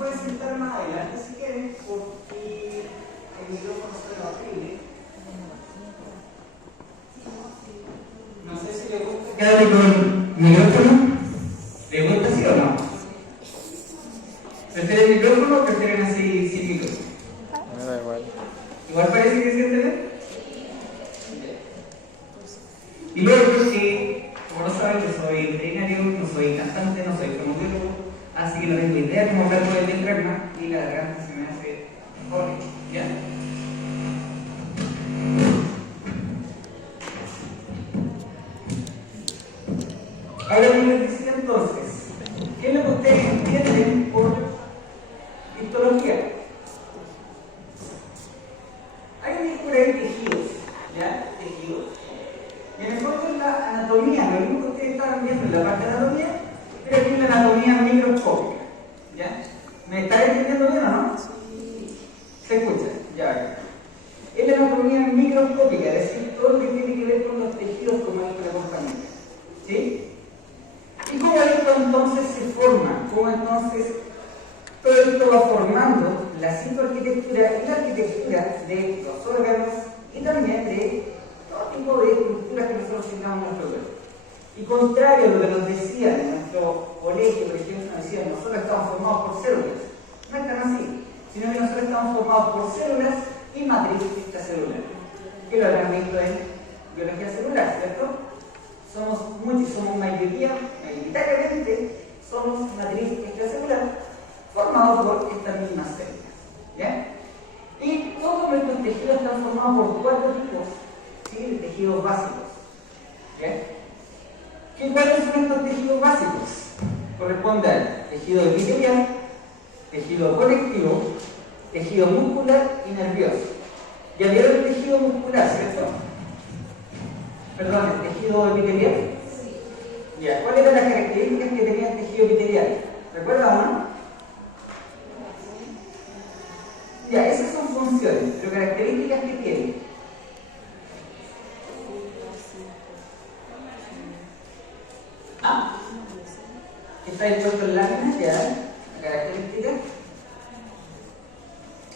puede sentar más adelante si quieren, porque el micrófono suena horrible. No sé si le gusta. Quédate con micrófono. ¿Le gusta sí o no? ¿Prefieren micrófono o prefieren así sin micrófono? Me da igual. Igual parece que siente bien. Y luego que, como lo saben, yo soy veterinario, no soy cantante, no soy fonoaudiólogo, así que no tengo idea cómo hablar con el diafragma y la garganta se me hace horrible. ¿Ya? Ahora yo les decía entonces, ¿qué es lo que ustedes entienden por histología? Hay una por ahí tejidos, ¿ya? Tejidos. Y en el fondo es la anatomía, lo mismo que ustedes estaban viendo en la parte de anatomía, pero aquí es la anatomía microscópica, ¿ya? ¿Me están entendiendo bien o no? ¿Se escucha? Ya. Es la anatomía microscópica, es decir, todo lo que tiene que ver con los tejidos como el comportamiento, ¿sí? ¿Y cómo esto entonces se forma? ¿Cómo entonces todo esto va formando la citoarquitectura y la arquitectura de los órganos y también de todo tipo de estructuras que nosotros tengamos en nuestro cuerpo? Y contrario a lo que nos decían en nuestro colegio, por ejemplo, nos decían nosotros estamos formados por células. No es tan así, sino que nosotros estamos formados por células y matriz extracelular, que lo habrán visto en biología celular, ¿cierto? Somos mayoritariamente somos matriz extracelular formados por estas mismas células, ¿ya? Y todos nuestros tejidos están formados por 4 tipos, ¿sí?, de tejidos básicos, ¿ya? ¿Cuáles son estos tejidos básicos? Corresponde al tejido epitelial, tejido conectivo, tejido muscular y nervioso. ¿Ya vieron el tejido muscular, cierto? Perdón, ¿el tejido epitelial? Sí. Ya, ¿cuáles eran las características que tenía el tejido epitelial? ¿Recuerdan o no? Ya, esas son funciones, pero características que tiene. Está dispuesto en láminas, ya, la característica.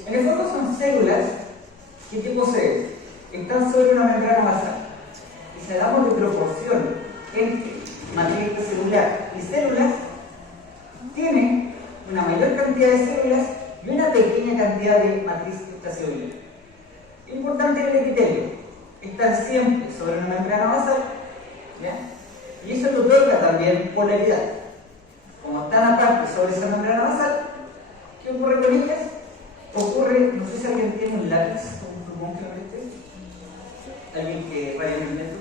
En el fondo son células que ¿qué poseen? Están sobre una membrana basal. Y si hablamos de proporción entre matriz extracelular y células, tiene una mayor cantidad de células y una pequeña cantidad de matriz extracelular. Importante el epitelio, están siempre sobre una membrana basal, ¿ya? Y eso le otorga también polaridad. Como están aparte sobre esa membrana basal, ¿qué ocurre con ellas? Ocurre, no sé si alguien tiene un lápiz, como un alguien que vaya en el metro.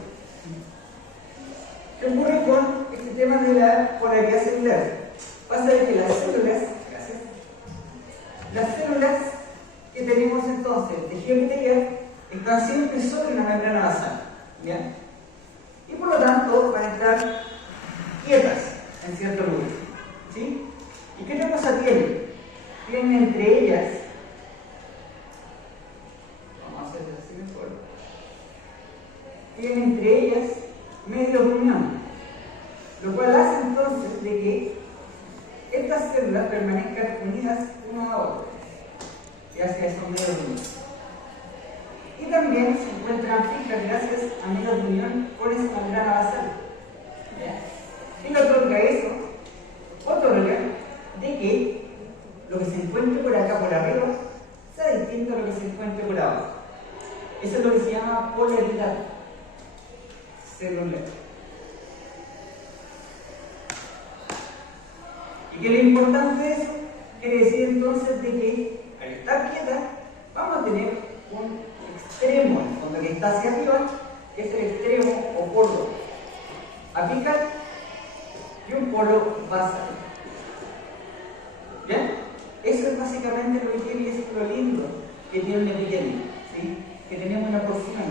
¿Qué ocurre con este tema de la polaridad celular? Pasa de que las células que tenemos entonces, el tejido epitelial, están siempre sobre una membrana basal, ¿ya? Y por lo tanto van a estar quietas en cierto lugar, ¿sí? ¿Y qué otra cosa tienen? Tienen entre ellas, vamos a hacerlo así mejor, tienen entre ellas medios de unión, lo cual hace entonces de que estas células permanezcan unidas una a otra, gracias a esos medios de unión. Y también se encuentran fijas gracias a medios de unión con esa membrana basal. ¿Ya? Y lo otorga eso, otorga de que lo que se encuentre por acá por arriba sea distinto a lo que se encuentre por abajo. Eso es lo que se llama polaridad celular. ¿Y qué es lo importante de eso? Quiere decir entonces de que al estar quieta vamos a tener un extremo en el fondo que está hacia arriba, que es el extremo o polo apical y un polo basal. ¿Ya? Eso es básicamente lo que tiene, y eso es lo lindo que tiene un epitelio, ¿sí? Que tenemos una porción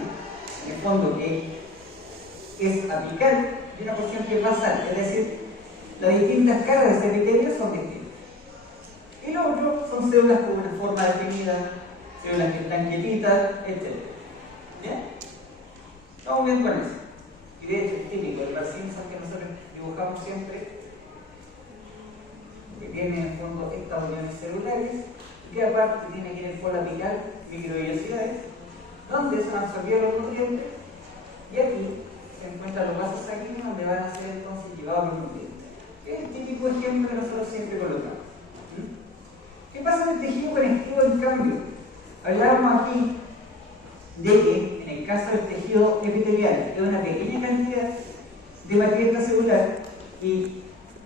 en el fondo que es apical y una porción que es basal, es decir, las distintas caras de ese epitelio son distintas. Y lo otro son células con una forma definida, células que están quietitas, etc. ¿Ya? Estamos bien con eso. Y de hecho es típico, el Bart Simpson que nosotros dibujamos siempre. tiene en el fondo estas uniones celulares, y aparte tiene que en el polo apical microvellosidades, donde son absorbidos los nutrientes, y aquí se encuentran los vasos sanguíneos donde van a ser entonces llevados los nutrientes. Es el típico ejemplo que nosotros siempre colocamos. ¿Qué pasa en el tejido conectivo en cambio? Hablábamos aquí de que en el caso del tejido epitelial es una pequeña cantidad de materia extracelular y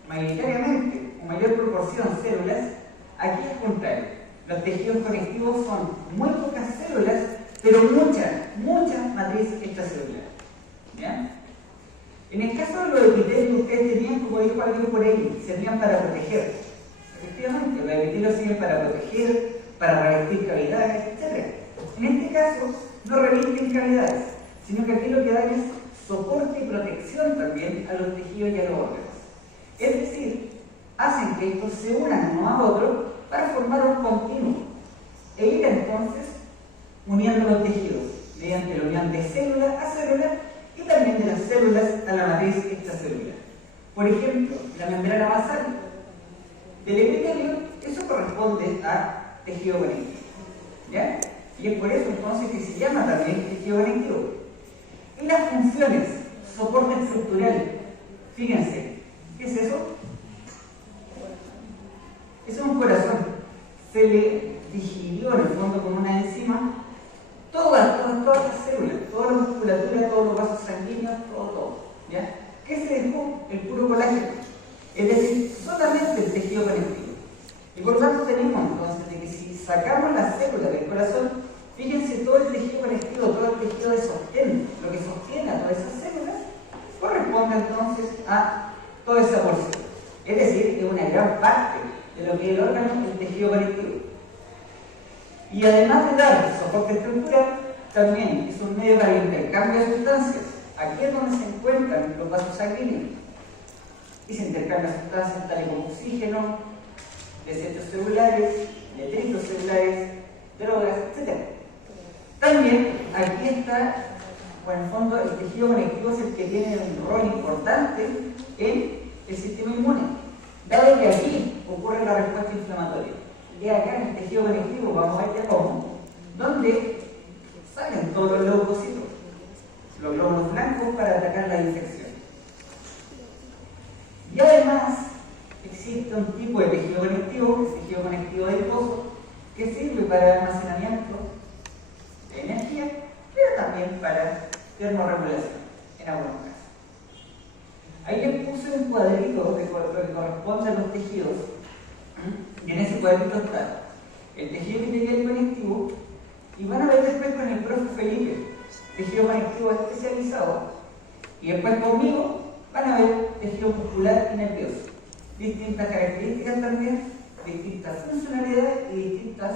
mayoritariamente, o mayor proporción células. Aquí es contrario. Los tejidos conectivos son muy pocas células, pero mucha matriz extracelular. ¿Ya? En el caso de los epitelios, ustedes tenían, como dijo alguien por ahí, servían para proteger. Efectivamente, los epitelios sirven para proteger, para revestir cavidades, etc. En este caso, no revisten cavidades, sino que aquí lo que dan es soporte y protección también a los tejidos y a los órganos. Es decir, hacen que estos se unan uno a otro para formar un continuo e ir entonces uniendo los tejidos mediante la unión de célula a célula y también de las células a la matriz extracelular. Por ejemplo, la membrana basal del epitelio, eso corresponde a tejido conectivo. ¿Ya? Y es por eso entonces que se llama también tejido conectivo. Y las funciones, soporte estructural, fíjense, ¿qué es eso? Eso es un corazón. Se le digirió en el fondo con una enzima todas las células, toda la musculatura, todos los vasos sanguíneos, todo. ¿Ya? ¿Qué se dejó? El puro colágeno. Es decir, solamente el tejido conectivo. Y por lo tanto tenemos entonces de que si sacamos las células del corazón, fíjense todo el tejido conectivo, todo el tejido de sostén, lo que sostiene a todas esas células, corresponde entonces a toda esa porción. Es decir, es una gran parte de lo que es el órgano, el tejido conectivo. Y además de dar soporte estructural, también es un medio para el intercambio de sustancias. Aquí es donde se encuentran los vasos sanguíneos. Y se intercambian sustancias tales como oxígeno, desechos celulares, detritos celulares, drogas, etc. También aquí está, bueno, en el fondo, el tejido conectivo es el que tiene un rol importante en el sistema inmune, dado que aquí ocurre la respuesta inflamatoria. Y acá en el tejido conectivo, vamos a ver ya cómo, donde salen todos los leucocitos, los glóbulos blancos para atacar la infección. Y además, existe un tipo de tejido conectivo, el tejido conectivo adiposo, que sirve para el almacenamiento de energía, pero también para termorregulación, en algunos casos. Ahí les puse un cuadrito de lo que corresponde a los tejidos, y en ese cuadrito está el tejido epitelial conectivo, y van a ver después con el profe Felipe, tejido conectivo especializado, y después conmigo van a ver tejido muscular y nervioso. Distintas características también, distintas funcionalidades y distintas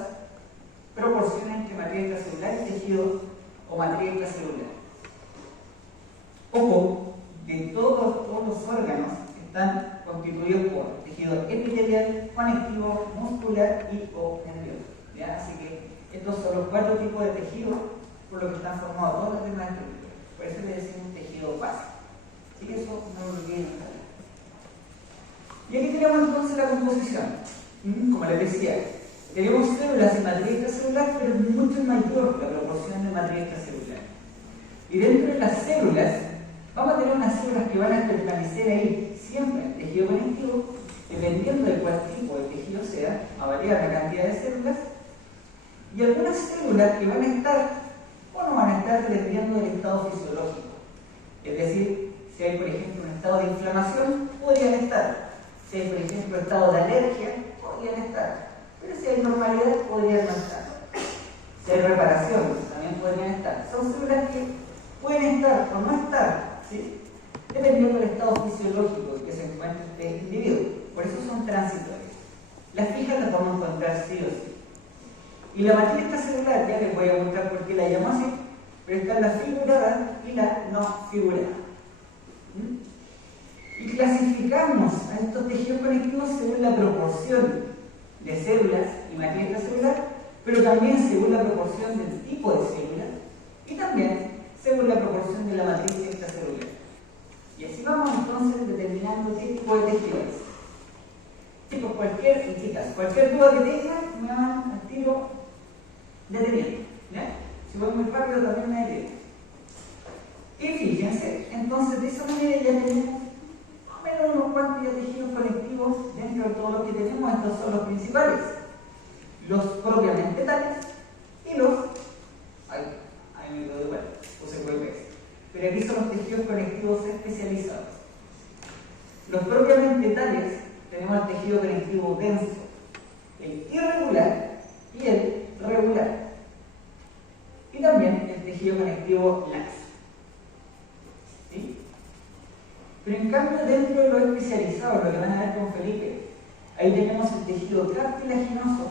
proporciones entre materia extracelular y tejido o materia extracelular. Ojo, de todos los órganos están constituidos por tejido epitelial, conectivo, muscular y o nervioso. ¿Ya? Así que estos son los 4 tipos de tejidos por los que están formados todos los demás estructuras. Por eso le decimos tejido básico. Así que eso no lo olviden. Y aquí tenemos entonces la composición. Como les decía, tenemos células en materia extracelular, pero es mucho mayor la proporción de materia extracelular. Y dentro de las células, vamos a tener unas células que van a permanecer ahí siempre en el tejido conectivo, dependiendo de cuál tipo de tejido sea, a variar la cantidad de células, y algunas células que van a estar o no van a estar dependiendo del estado fisiológico. Es decir, si hay, por ejemplo, un estado de inflamación, podrían estar. Si hay, por ejemplo, estado de alergia, podrían estar. Pero si hay normalidad, podrían no estar. Si hay reparación, también podrían estar. Son células que pueden estar o no estar, ¿sí? Dependiendo del estado fisiológico en que se encuentre este individuo. Por eso son transitorias. Las fijas las vamos a encontrar sí o sí. Y la materia extracelular, ya les voy a mostrar por qué la llamo así, pero está la figurada y la no figurada. Y clasificamos a estos tejidos conectivos según la proporción de células y materia extracelular, pero también según la proporción del tipo de célula y también según la proporción de la matriz extracelular. Y así vamos entonces determinando qué tipo de tejidos. Chicos, y chicas, cualquier duda que tengan, me van al tiro deteniendo, ¿ya? Si voy muy rápido también me detienen. Y fíjense, entonces de esa manera ya tenemos más o menos unos cuantos ya tejidos conectivos dentro de todo lo que tenemos. Estos son los principales, los propiamente tales y los, ahí me quedo igual, puse cualquier. Pero aquí son los tejidos conectivos especializados. Los propiamente tales, tenemos el tejido conectivo denso, el irregular y el regular. Y también el tejido conectivo laxo. ¿Sí? Pero en cambio, dentro de lo especializado, lo que van a ver con Felipe, ahí tenemos el tejido cartilaginoso,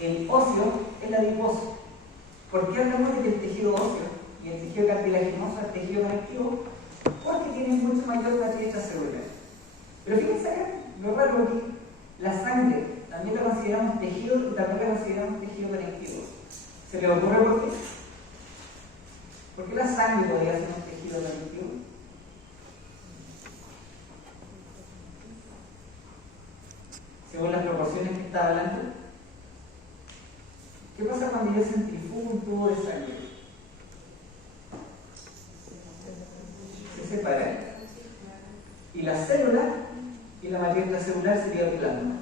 el óseo, el adiposo. ¿Por qué hablamos de que el tejido óseo y el tejido cartilaginoso es el tejido conectivo? Porque tienen mucho mayor matriz extracelular. Pero fíjense acá, lo raro aquí, la sangre también la consideramos tejido y también la consideramos tejido conectivo. ¿Se le ocurre por qué? ¿Por qué la sangre podría ser un tejido conectivo? Según las proporciones que estaba hablando. ¿Qué pasa cuando yo centrifugo un tubo de sangre? Se separa. Y la célula y la matriz extracelular sería el plasma.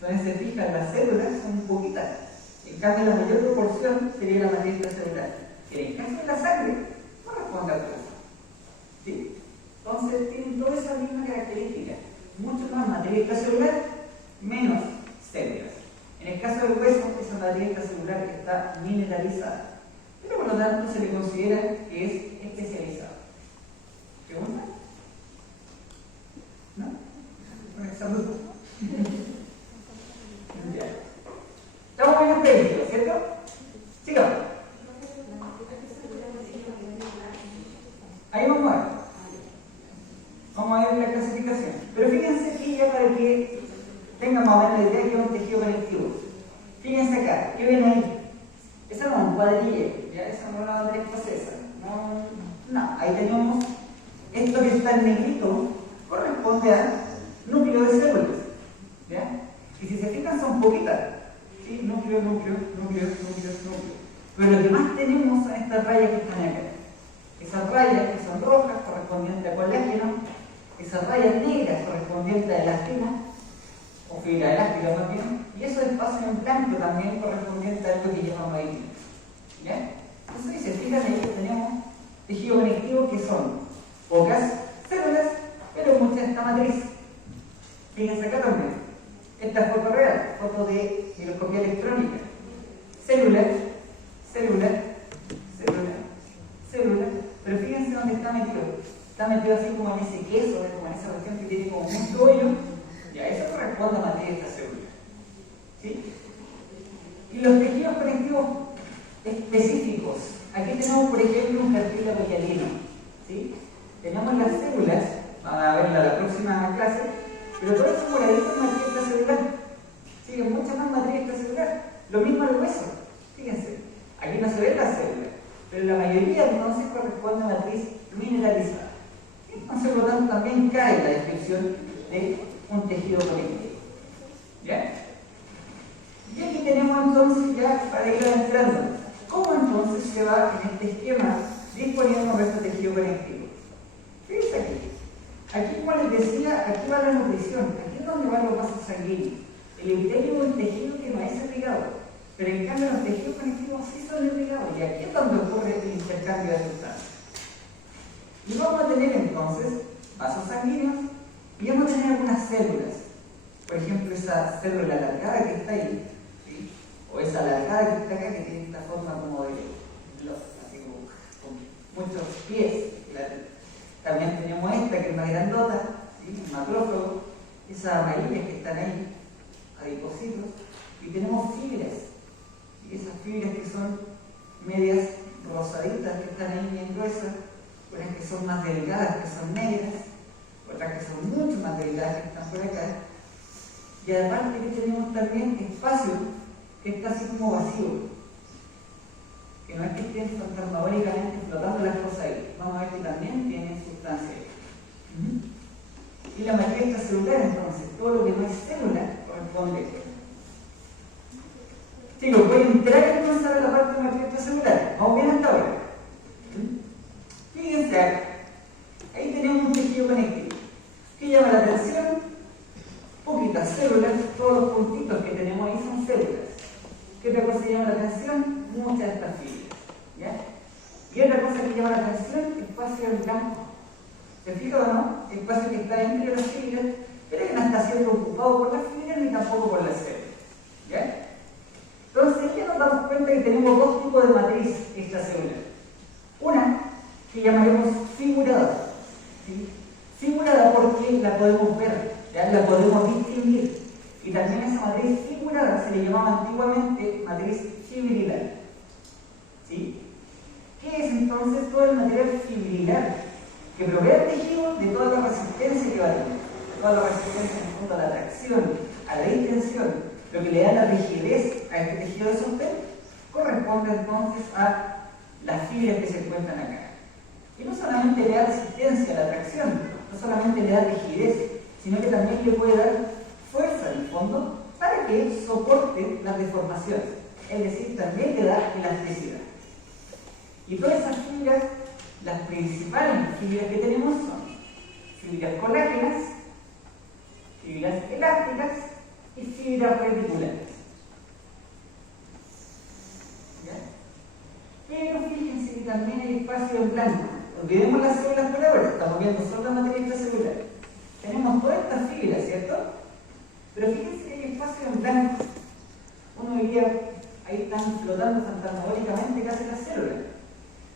Entonces se fijan, las células son poquitas. En cambio, la mayor proporción sería la matriz extracelular. En el caso de la sangre, corresponde al plasma. ¿Sí? Entonces tienen toda esa misma característica. Mucho más matriz extracelular, menos células. En el caso del hueso, esa matriz extracelular que está mineralizada. Pero por lo tanto se le considera que es especializado. ¿Pregunta? ¿No? ¿Un examen? Ya. Estamos en experiencia, ¿cierto? Sigamos. Ahí vamos a ver. Vamos a ver la clasificación. Pero fíjense aquí ya para que tengan más o menos la idea que es un tejido conectivo. Fíjense acá, ¿qué ven ahí? Esa no es un cuadrille, ya esa no es una matriz procesa. No, ahí tenemos esto que está en negrito, corresponde a núcleo de células. ¿Ya? Y si se fijan son poquitas. ¿Sí? Núcleo. Pero lo que más tenemos son estas rayas que están acá. Esas rayas que son rojas correspondientes a colágeno, esas rayas negras correspondientes a elastina, o fibra elástica más bien, y esos espacios en blanco también correspondientes a algo que llamamos ahí. ¿Ya? Entonces, si se fijan ahí tenemos tejido conectivo que son pocas células, pero mucha esta matriz. Fíjense acá también. Esta es foto real, foto de microscopía electrónica. Célula, pero fíjense dónde está metido. Está metido así como en ese queso, como en esa cuestión que tiene como mucho hoyo. Ya, eso corresponde a matriz extracelular. ¿Sí? Y los tejidos conectivos específicos. Aquí tenemos, por ejemplo, un cartílago hialino. ¿Sí? Tenemos las células, vamos a verla la próxima clase, pero todo eso moradito es matriz extracelular. Sí, mucha más matriz extracelular. Lo mismo el hueso. Fíjense, aquí no se ve la célula, pero la mayoría entonces corresponde a matriz mineralizada. Entonces, por lo tanto, también cae la descripción de un tejido conectivo. ¿Ya? Y aquí tenemos entonces ya para ir adentrando. ¿Cómo entonces se va en este esquema disponiendo nuestro tejido conectivo? Fíjense aquí. Aquí, como les decía, aquí va la nutrición. Aquí es donde van los vasos sanguíneos. El epitelio es un tejido que no es irrigado, pero en cambio los tejidos conectivos sí son irrigados. Y aquí es donde ocurre el intercambio de sustancias. Y vamos a tener entonces vasos sanguíneos y vamos a tener algunas células. Por ejemplo, esa célula alargada que está ahí, ¿sí? O esa alargada que está acá, que tiene esta forma como de blog, así como con muchos pies. También tenemos esta que es más grandota, ¿sí? Un macrófago, esas amarillas que están ahí, adipocitos, y tenemos fibras, y esas fibras que son medias rosaditas que están ahí bien gruesas, unas que son más delgadas que son negras, otras que son mucho más delgadas que están por acá, y aparte que tenemos también espacio que está así como vacío, que no es que estén fantasmagóricamente flotando las cosas ahí, vamos a ver que también tienen sustancia ahí. y la matriz extracelular, entonces, todo lo que no es célula corresponde a esto. Chicos, voy a entrar entonces a la parte de matriz extracelular. Vamos bien hasta ahora. Fíjense acá. Ahí tenemos un tejido conectivo. ¿Qué llama la atención? Poquitas células, todos los puntitos que tenemos ahí son células. ¿Qué otra cosa llama la atención? Muchas de estas fibras. ¿Ya? Y otra cosa que llama la atención, espacio en blanco. ¿Se fija o no? El espacio que está entre las fibras, pero que no está siendo ocupado por las fibras ni tampoco por las células. ¿Ya? Entonces, ya nos damos cuenta que tenemos dos tipos de matriz extracelular. Una que llamaremos figurada. ¿Sí? Figurada porque la podemos ver, ¿ya? La podemos distinguir. Y también esa matriz figurada se le llamaba antiguamente matriz fibrilar. ¿Sí? ¿Qué es entonces todo el material fibrilar? Que provee al tejido de toda la resistencia que va a tener. Toda la resistencia en cuanto a la tracción, a la distensión, lo que le da la rigidez a este tejido de sostén, corresponde entonces a las fibras que se encuentran acá. Y no solamente le da resistencia a la tracción, no solamente le da rigidez, sino que también le puede dar fuerza en el fondo para que soporte las deformaciones. Es decir, también le da elasticidad. Y todas esas fibras, las principales fibras que tenemos son fibras colágenas, fibras elásticas y fibras reticulares. ¿Ya? Pero fíjense que también hay espacio en blanco. Olvidemos las células por ahora, estamos viendo solo la materia extracelular. Tenemos todas estas fibras, ¿cierto? Pero fíjense que hay espacio en blanco. Uno diría, ahí están flotando fantasmagóricamente casi las células.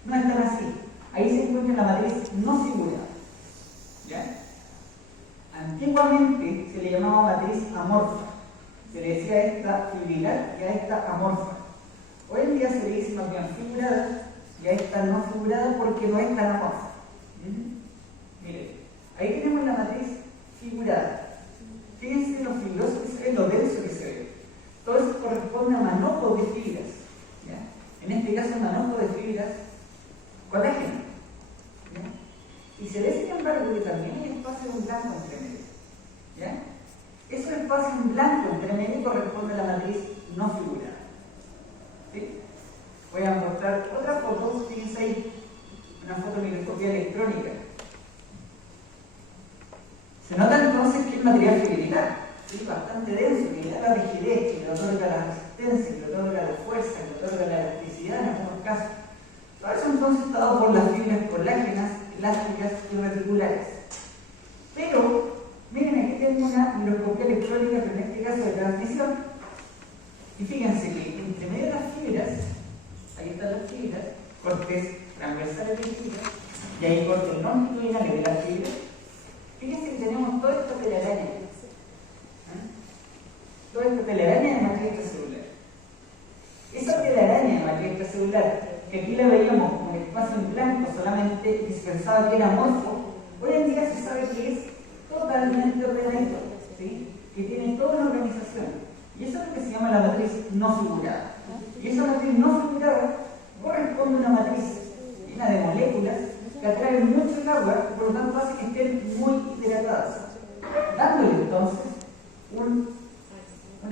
No están así. Ahí se encuentra la matriz no figurada. ¿Ya? Antiguamente se le llamaba matriz amorfa. Se le decía a esta fibrilar y a esta amorfa. Hoy en día se le dice más bien figurada y a esta no figurada porque no es tan amorfa. Miren, ahí tenemos la matriz figurada. Fíjense lo fibroso que se ve, lo denso que se ve. Todo eso corresponde a manojos de fibras. ¿Ya? En este caso, manojos de fibras colágeno. ¿Ya? Y se ve, sin embargo, que también hay espacio en blanco entre medio. ¿Ya? Ese espacio en blanco entre medio corresponde a la matriz no figurada. ¿Sí? Voy a mostrar otra foto, fíjense ahí, una foto de microscopía electrónica. Se nota entonces que es material fibrilar, ¿sí? Bastante denso, que le da la rigidez, que le otorga la resistencia, que le otorga la fuerza, que le otorga la elasticidad en algunos casos. Todo eso entonces está dado por las fibras colágenas, elásticas y reticulares. Pero, miren, aquí tengo una microscopía electrónica, pero en este caso de transmisión. Y fíjense que entre medio de las fibras, ahí están las fibras, cortes transversales de fibras, y ahí cortes longitudinales de las fibras. Fíjense que tenemos toda esta telaraña. Toda esta telaraña de matriz extracelular. Esa telaraña de matriz extracelular, que aquí la veíamos como un espacio en blanco solamente, que se pensaba que era amorfo, hoy en día se sabe que es totalmente ordenadito, ¿sí? Que tiene toda una organización. Y eso es lo que se llama la matriz no figurada. Y esa matriz no figurada corresponde a una matriz llena de moléculas que atraen mucho el agua y por lo tanto hace que estén muy hidratadas, dándole entonces un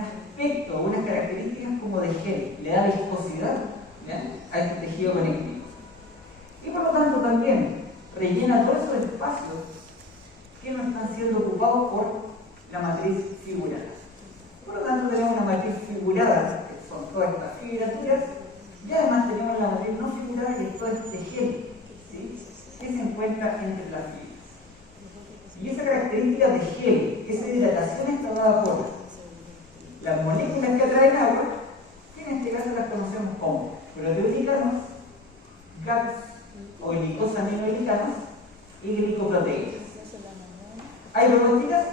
aspecto, unas características como de gel, le da viscosidad, ¿ya?, a este tejido conectivo. Y por lo tanto también rellena todos esos espacios que no están siendo ocupados por la matriz figurada. Por lo tanto tenemos una matriz figurada, que son todas estas fibraturas, y además tenemos la matriz no figurada, que es todo este gel, ¿sí?, que se encuentra entre las fibras. Y esa característica de gel, esa hidratación está dada por las moléculas que atraen agua, que en este caso las conocemos como proteoglicanos, GAPs o glicosaminoglicanos y glicoproteínas. ¿Hay robóticas?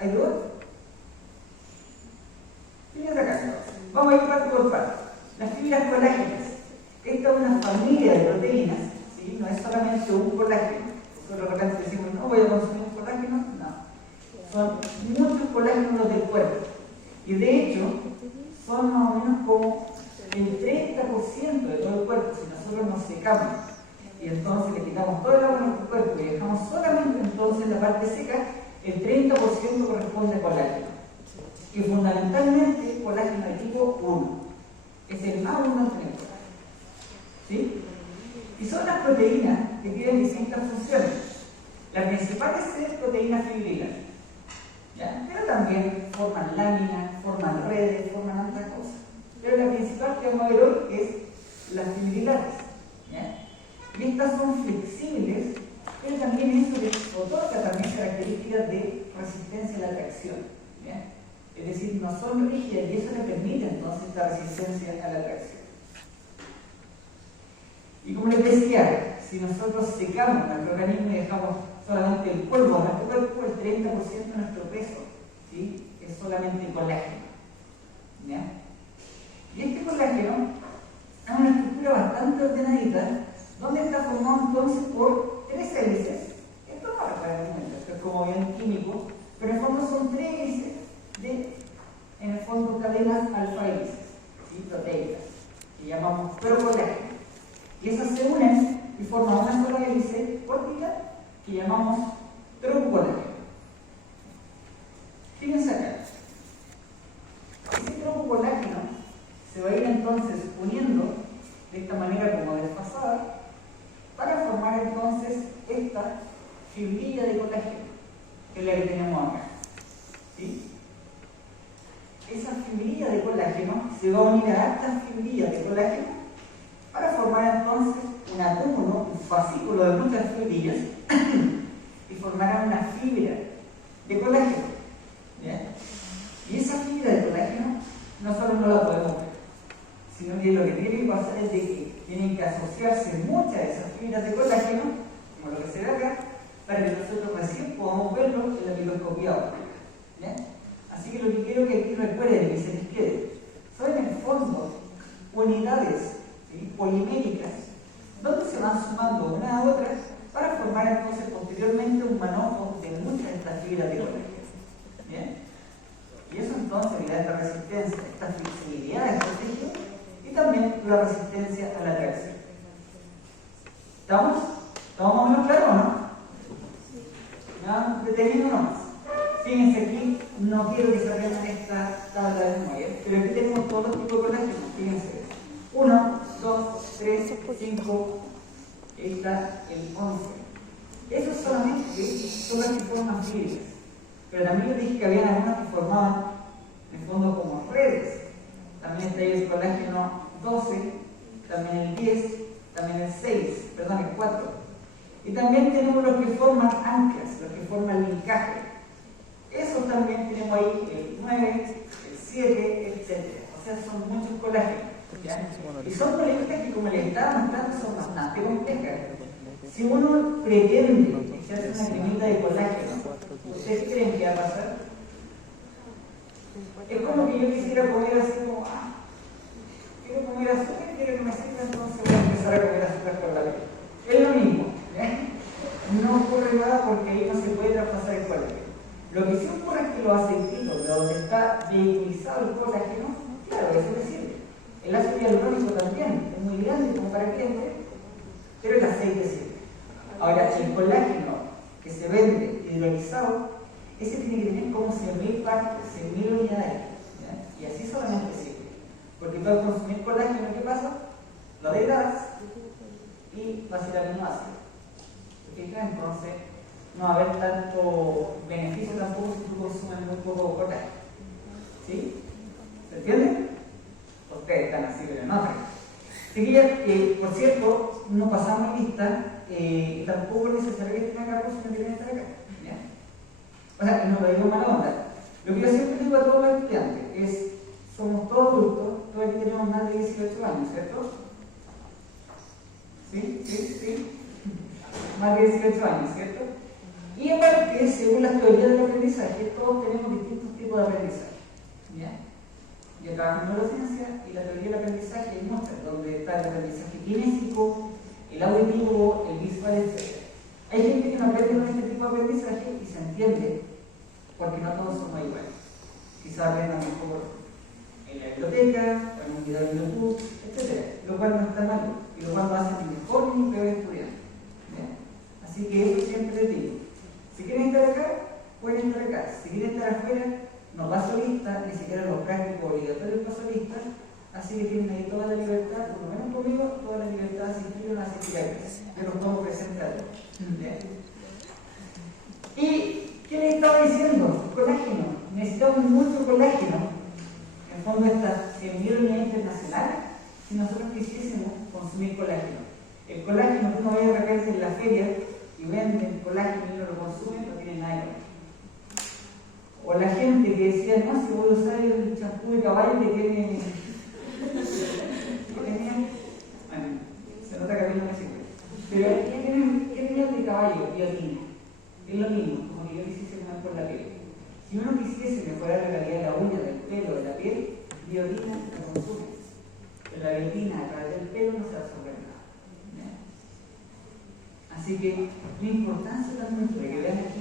¿Hay dudas? Fíjense acá, vamos a ir parte por parte. Las fibras colágenas. Esta es una familia de proteínas, ¿sí? No es solamente un colágeno. Nosotros de repente decimos, no voy a consumir un colágeno, no. Son muchos colágenos del cuerpo. Y de hecho, son más o menos como el 30% de todo el cuerpo. Si nosotros nos secamos y entonces le quitamos todo el agua en nuestro cuerpo y dejamos solamente entonces en la parte seca, el 30% corresponde a colágeno. Y fundamentalmente colágeno de tipo 1. Es el más abundante en el cuerpo. ¿Sí? Y son las proteínas que tienen distintas funciones. La principal es ser proteínas fibrilares. ¿Ya? Pero también forman láminas, forman redes, forman otras cosas. Pero la principal que vamos a ver hoy es las fibrilares. ¿Ya? Y estas son flexibles, pero también eso les otorga también características de resistencia a la tracción. ¿Ya? Es decir, no son rígidas y eso le permite entonces esta resistencia a la tracción. Y como les decía, si nosotros secamos nuestro organismo y dejamos solamente el polvo de nuestro cuerpo, el 30% de nuestro peso, ¿sí?, es solamente colágeno. ¿Ya? Y este colágeno es una estructura bastante ordenadita, donde está formado entonces por 3 hélices. Esto no lo recuerdan en cuenta, esto es como bien químico, pero en el fondo son 3 hélices de, en el fondo, cadenas alfa hélices, ¿sí?, proteicas, que llamamos procolágeno. Y esas se unen y forman una sola hélice cortica que llamamos trococolágeno. Fíjense acá. Ese trococolágeno se va a ir entonces uniendo de esta manera como desfasada para formar entonces esta fibrilla de colágeno, que es la que tenemos acá. ¿Sí? Esa fibrilla de colágeno se va a unir a estas fibrillas de colágeno para formar entonces un acúmulo, un fascículo de muchas fibrillas y formará una fibra de colágeno. ¿Ya? Y esa fibra de colágeno nosotros no la podemos ver, sino que lo que tiene que pasar es de que tienen que asociarse muchas de esas fibras de colágeno, como lo que se ve acá, para que nosotros recién podamos verlo en la microscopía óptica. ¿Ya? Así que lo que quiero que aquí recuerden y se les quede, son en el fondo unidades, ¿sí?, poliméricas, donde se van sumando una a otra para formar entonces posteriormente un manojo de muchas de estas fibras de colágeno. ¿Bien? Y eso entonces le da esta resistencia, esta flexibilidad de estos tejidos y también la resistencia a la tracción. ¿Estamos? ¿Estamos más o menos claros o no? ¿No? Deteniendo nomás. Fíjense aquí, no quiero que se aprendan esta tabla de memoria, pero aquí tenemos todos los tipos de colágeno. Fíjense. 1, 2, 3, 5, ahí está el 11. Esos solamente son las que forman fibras. Pero también les dije que había algunas que formaban, en el fondo, como redes. También está ahí el colágeno 12, también el 10, también el 6, perdón, el 4. Y también tenemos los que forman anclas, los que forman linkaje. Esos también tenemos ahí el 9, el 7, etc. O sea, son muchos colágenos. ¿Ya? Y son moléculas que, como les estaba mostrando, son bastante complejas. Si uno pretende echarse una cremita de colágeno, ¿ustedes creen que va a pasar? Es como que yo quisiera comer así como, quiero comer azúcar, quiero que me sirva, entonces voy a empezar a comer azúcar con la leche. Es lo mismo, ¿ya? No ocurre nada porque ahí no se puede traspasar el colágeno. Lo que sí ocurre es que los aceititos, de donde está vehiculizado el colágeno, claro, eso le sirve. El ácido hialurónico también es muy grande como para que entre, pero el aceite sirve. Ahora, el colágeno que se vende hidrolizado, ese tiene que tener como 100.000 partes, 100.000 unidades, ¿ya? Y así solamente sirve. Porque tú al consumir colágeno, ¿qué pasa? Lo degradas y va a ser aminoácido. ¿Te fijas? Entonces, no va a haber tanto beneficio tampoco si tú consumes muy poco colágeno. ¿Sí? ¿Se entiende? Ustedes están así, pero no. Chiquillas, por cierto, no pasamos lista, tampoco es necesario que estén acá, porque no tienen que estar acá. ¿Ya? O sea, no lo digo mala onda. Lo que yo siempre digo a todos los estudiantes es, somos todos adultos, todos aquí tenemos más de 18 años, ¿cierto? ¿Sí? ¿Sí? ¿Sí? Más de 18 años, ¿cierto? Y aparte, según las teorías del aprendizaje, todos tenemos distintos tipos de aprendizaje. ¿Ya? Yo trabajo en neurociencia y la teoría del aprendizaje hay muchas, donde está el aprendizaje kinésico, el auditivo, el visual, etc. Hay gente que no aprende con este tipo de aprendizaje y se entiende, porque no todos somos iguales. Quizás aprendan mejor en la biblioteca, o en un video de YouTube, etc. Lo cual no está mal, y lo cual no hace ni mejor ni peor estudiante. Si quiere estar afuera, no paso lista, ni siquiera los prácticos obligatorios paso lista, así que tienen ahí toda la libertad, por lo menos conmigo, toda la libertad de asistir a una actividad. Yo los puedo presentar. ¿Y qué le estaba diciendo? Colágeno. Necesitamos mucho colágeno. En el fondo, esta 100.000 unidades internacionales, si nosotros quisiésemos consumir colágeno. El colágeno que uno ve de repente en la feria y venden colágeno y uno lo consume, no tiene nada que ver. O la gente que decía, no, si voy a usar el champú de caballo que tiene. Bueno, se nota que a mí no me sirve. Pero ¿qué tiene el de caballo? Biotina. Es lo mismo, como que yo quisiese comer por la piel. Si uno quisiese mejorar la calidad de la uña, del pelo, de la piel, biotina la consume. Pero la biotina a través del pelo no se absorbe nada. Así que la importancia también de que vean aquí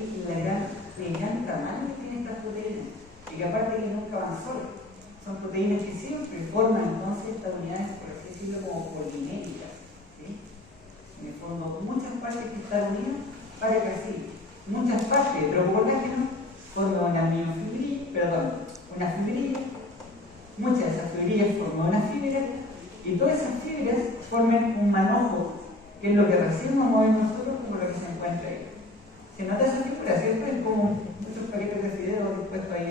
el gran tamaño que tienen estas proteínas, y que aparte que nunca van solas, son proteínas que siempre forman entonces estas unidades, por así decirlo, como polimétricas, ¿sí? En el fondo, muchas partes que están unidas para que así, muchas partes de colágeno forman una fibrilla, muchas de esas fibrillas forman una fibra, y todas esas fibras forman un manojo, que es lo que recién vamos a ver nosotros como lo que se encuentra ahí. Se nota esa figura, ¿cierto? Es como muchos paquetes de fideos dispuestos ahí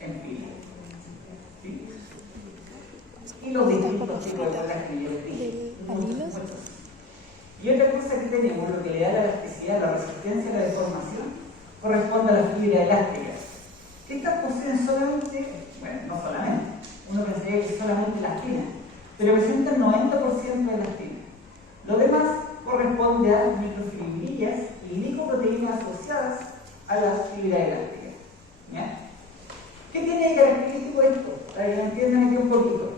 en fila. ¿Sí? Y los distintos tipos de colágeno, yo les dije. Y otra cosa que tenemos, lo que le da la elasticidad, la resistencia a la deformación, corresponde a la fibra elástica. Estas poseen solamente, bueno, no solamente, uno pensaría que es solamente elastina, pero presenta el 90% de elastina. Lo demás corresponde a microfibrillas y glicoproteínas asociadas a la fibra elástica. ¿Ya? ¿Qué tiene de característico esto? Para que lo entiendan aquí un poquito.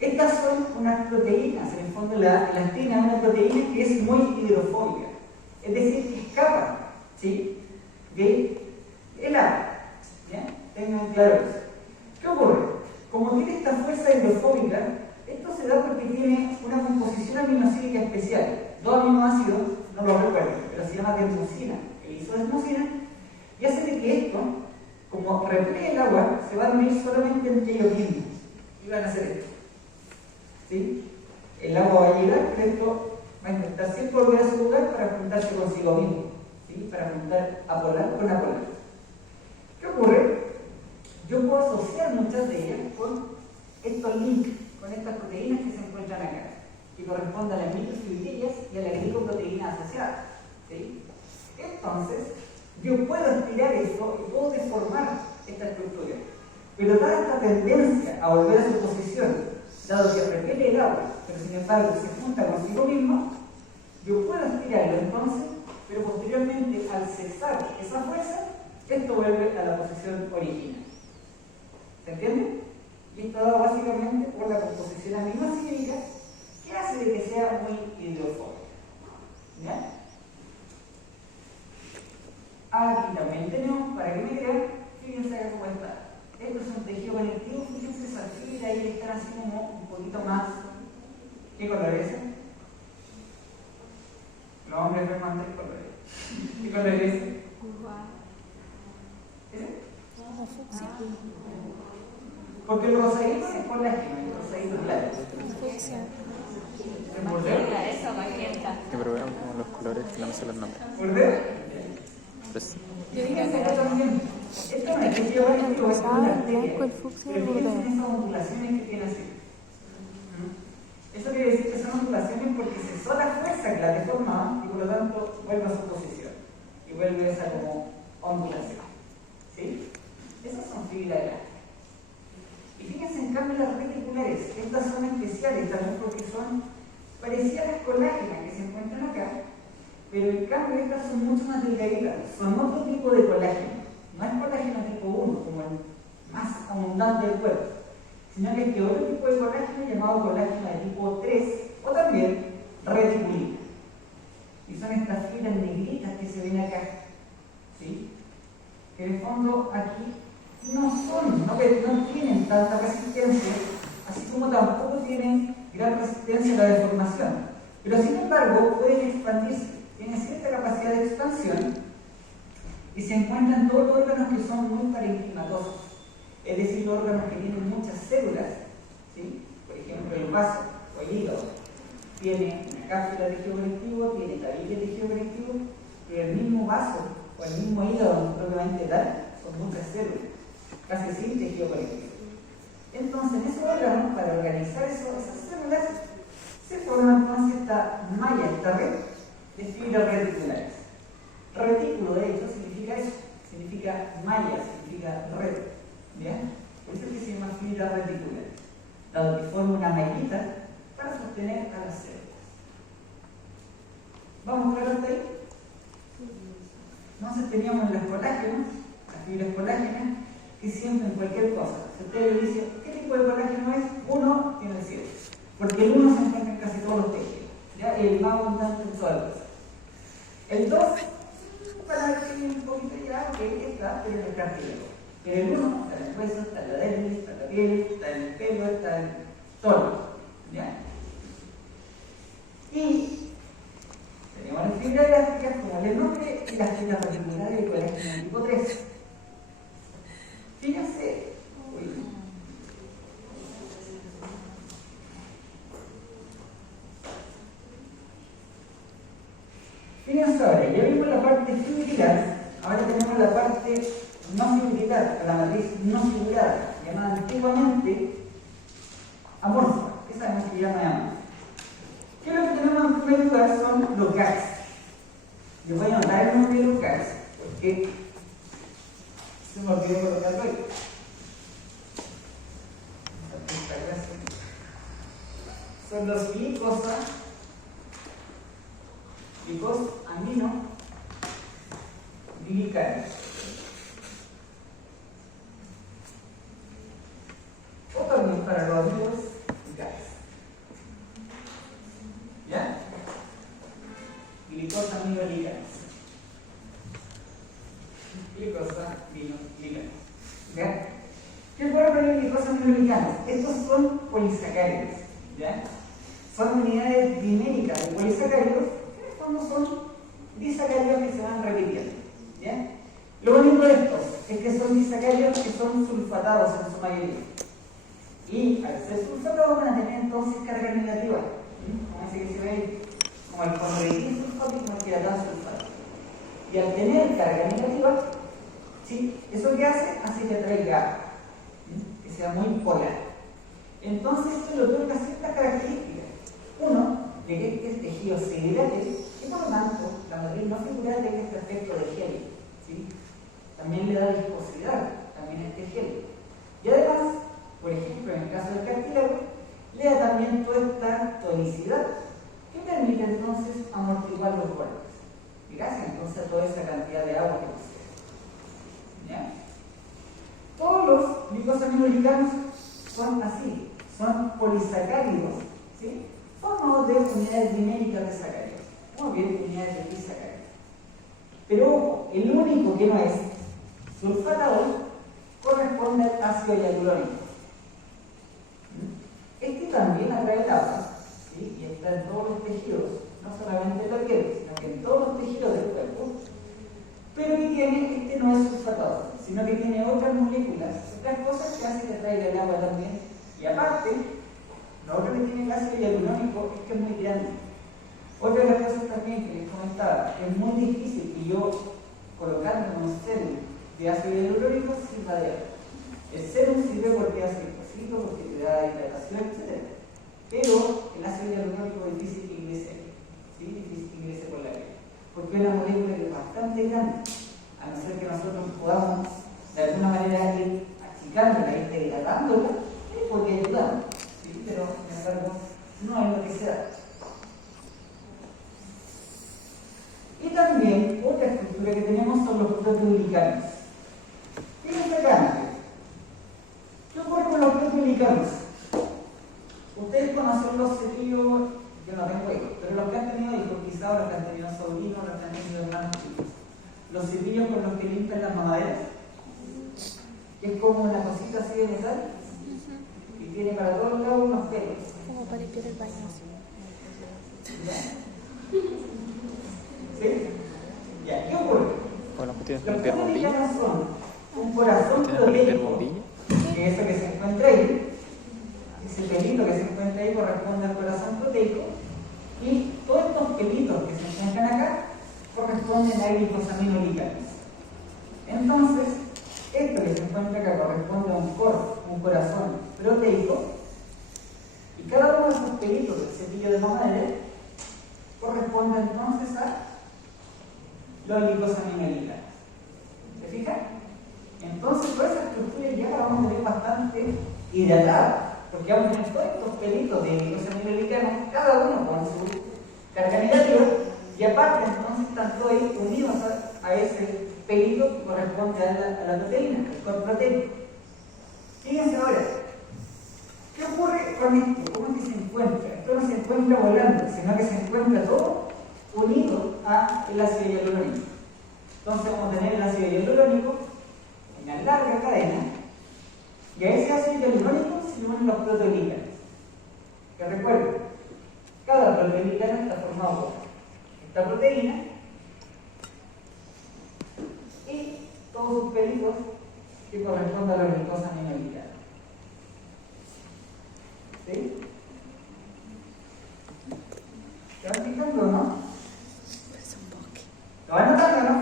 Estas son unas proteínas, en el fondo la elastina es una proteína que es muy hidrofóbica, es decir, que escapa, ¿sí?, del agua. ¿Ya? Tengan claro eso. ¿Qué ocurre? Como tiene esta fuerza hidrofóbica, esto se da porque tiene una composición aminoácidica especial. Dos aminoácidos, no lo recuerdo, pero se llama desmosina, el isodesmosina, y hace de que esto, como repele el agua, se va a unir solamente entre ellos mismos y van a hacer esto. ¿Sí? El agua va a llegar, pero esto va a intentar siempre volver a su lugar para juntarse consigo mismo, ¿sí? Para juntar apolar con apolar. ¿Qué ocurre? Yo puedo asociar muchas de ellas con estos links, con estas proteínas que se encuentran acá, que corresponden a las microfibrillas y a la glicoproteína asociada. ¿Sí? Entonces, yo puedo estirar eso y puedo deformar esta estructura. Pero dada esta tendencia a volver a su posición, dado que repele el agua, pero sin embargo se junta consigo mismo, yo puedo estirarlo entonces, pero posteriormente al cesar esa fuerza, esto vuelve a la posición original. ¿Se entiende? Y esto dado básicamente por la composición aminoácidica que hace de que sea muy hidrofóbico. ¿Ya? Aquí también tenemos, para que me crean, fíjense acá cómo está. Esto es un tejido conectivo, fíjense esa fibra ahí están así como un poquito más. ¿Qué color es ese? Los hombres ven más tres colores. ¿Qué color es ese? ¿Ese? Fucsia. Porque el rosadito es colágeno, el rosadito claro. Fucsia. ¿Por qué? Eso, magenta. Que probemos como los colores que no me sé los nombres. ¿Por qué? Pues, Fíjense acá también. Esto no es tejido conectivo, es una arteria. El fucsia Pero y el fíjense verde. en esas ondulaciones que tiene así. Eso quiere decir que son ondulaciones porque cesó la fuerza que la deformaba y por lo tanto vuelve a su posición. Y vuelve esa como ondulación. ¿Sí? Esas son fibras elásticas. Y fíjense en cambio las reticulares. Estas son especiales también porque son parecidas a las colágenas que se encuentran acá, pero en cambio estas son mucho más delgaditas. Son otro tipo de colágeno. No es colágeno tipo 1, como el más abundante del cuerpo, sino que este otro tipo de colágeno llamado colágeno de tipo 3 o también reticulina. Y son estas fibras negritas que se ven acá, ¿sí? Que en el fondo aquí no tienen tanta resistencia, así como tampoco tienen gran resistencia a la deformación, pero sin embargo pueden expandirse, tienen cierta capacidad de expansión y se encuentran todos los órganos que son muy parenquimatosos, es decir, los órganos que tienen muchas células, ¿sí? Por ejemplo, el vaso o el hígado tiene una cápsula de tejido conectivo, tiene tabique de tejido conectivo, pero el mismo vaso o el mismo hígado propiamente tal son muchas células, casi sin tejido conectivo. Entonces, en esos órganos, para organizar esas células, se forma entonces esta malla, esta red de fibras reticulares. Retículo, de hecho, significa eso, significa malla, significa red. ¿Bien? Por eso es que se llama fibra reticular, dado que forma una mallita para sostener a las células. ¿Vamos claro hasta ahí? Entonces teníamos las colágenos, las fibras colágenas, que siempre en cualquier cosa, si usted le dice, ¿qué tipo de colágeno es? Uno tiene el 7, porque el 1 se encuentra en casi todos los tejidos, ¿ya? El más abundante en todas las cosas. El 2, para ver un poquito ya, que está, pero en el cartílago. Pero el 1 está en el hueso, está en la dermis, está en la piel, está en el pelo, está en todo, ¿ya? Y tenemos las fibras elásticas, como el nombre, y las fibras reticulares de colágeno tipo 3. Fíjense, fíjense ahora, ya vimos la parte fibrilar, ahora tenemos la parte no fibrilar, la matriz no fibrada, llamada antiguamente amorfa, que sabemos que ya no es amorfa. ¿Qué es lo que tenemos en primer lugar? Son los gags. Les voy a anotar el nombre de los gags, porque se me olvidó colocarlo ahí. Son los glicosaminoglicanos. O también para los amigos gags. ¿Ya? Glicosaminoglicanos. ¿Ya? ¿Qué puedo poner glicosaminoglicanos? Estos son polisacáridos, ¿ya? Son unidades diméricas de polisacáridos, que en el fondo son disacáridos que se van repitiendo, ¿ya? Lo bonito de estos es que son disacáridos que son sulfatados en su mayoría. Y al ser sulfatados van a tener entonces carga negativa, como ese que se ve, como el condroitín sulfato y como el quiratán sulfato. Y al tener carga negativa, ¿sí? ¿Eso qué hace? Hace que atraiga, que sea muy polar. Entonces esto le otorga ciertas características. Uno, de que este tejido se hidrate y por lo tanto la matriz no fibrilar tenga este efecto de gel, ¿sí? También le da viscosidad también este gel. Y además, por ejemplo, en el caso del cartílago, le da también toda esta tonicidad que permite entonces amortiguar los golpes. Gracias entonces a toda esa cantidad de agua que posee. ¿Ya? Todos los glicosaminoglicanos son así, son polisacáridos, ¿sí? Formados de unidades diméricas de sacáridos, o bien unidades de disacáridos. Pero ojo, el único que no es sulfatador corresponde al ácido hialurónico. Este también atrae el agua, ¿sí? Y está en todos los tejidos, no solamente en la piel, sino que en todos los tejidos del cuerpo. Pero que tiene, este no es sulfatador, sino que tiene otras moléculas, otras cosas que hacen que atraiga el agua también. Y aparte, lo otro que tiene el ácido hialurónico es que es muy grande. Otra de las cosas también que les comentaba, que es muy difícil que yo colocando un serum de ácido hialurónico sirva de agua. El serum sirve porque hace cosito, porque te da hidratación, etc. Pero el ácido hialurónico es difícil que ingrese, ¿sí? Difícil que ingrese por la piel. Porque es una molécula que es bastante grande, a no ser que nosotros podamos de alguna manera ir achicándola, ir degradándola, podría ayudar, ¿sí? Pero sin embargo no es lo que se da. Y también otra estructura que tenemos son los proteoglicanos. Fíjense acá, ¿qué ocurre con los proteoglicanos? Ustedes conocen los cepillos, yo no tengo hijos, pero los que han tenido hijos, quizás los que han tenido sobrinos, los que han tenido hermanos chicos, los cepillos con los que limpian las mamaderas, que es como una cosita así de metal, y tiene para todos lados unos pelos. Como para limpiar el baño. ¿Ya? ¿Sí? Ya, ¿qué ocurre? Bueno. tienes que Los limpiar bombilla? proteoglicanos son un corazón ¿Tienes que limpiar proteico, bombilla? que es eso que se encuentra ahí. Ese pelito que se encuentra ahí corresponde al corazón proteico, y todos estos pelitos que se encuentran acá corresponden a glicosaminoglicales. Entonces, esto que se encuentra acá corresponde a un corazón proteico, y cada uno de estos pelitos del cepillo de mamadera corresponde entonces a los glicosaminoglicales. ¿Se fijan? Entonces, toda esa estructura ya la vamos a tener bastante hidratada, porque vamos a tener todos estos pelitos de glicosaminoglicales, cada uno con su carga negativa, y aparte entonces están todos ahí unidos a ese pelito que corresponde a la proteína, al core proteico. Fíjense ahora, ¿qué ocurre con esto? ¿Cómo es que se encuentra? Esto no se encuentra volando, sino que se encuentra todo unido al ácido hialurónico. Entonces vamos a tener el ácido hialurónico en una larga cadena, y a ese ácido hialurónico se le unen los proteoglicanos. Que recuerden, cada proteoglicano está formado por esta proteína y todos sus pelitos que corresponden a los glicosaminoglicales. ¿Sí? ¿Se van fijando o no? ¿Lo van notando o no?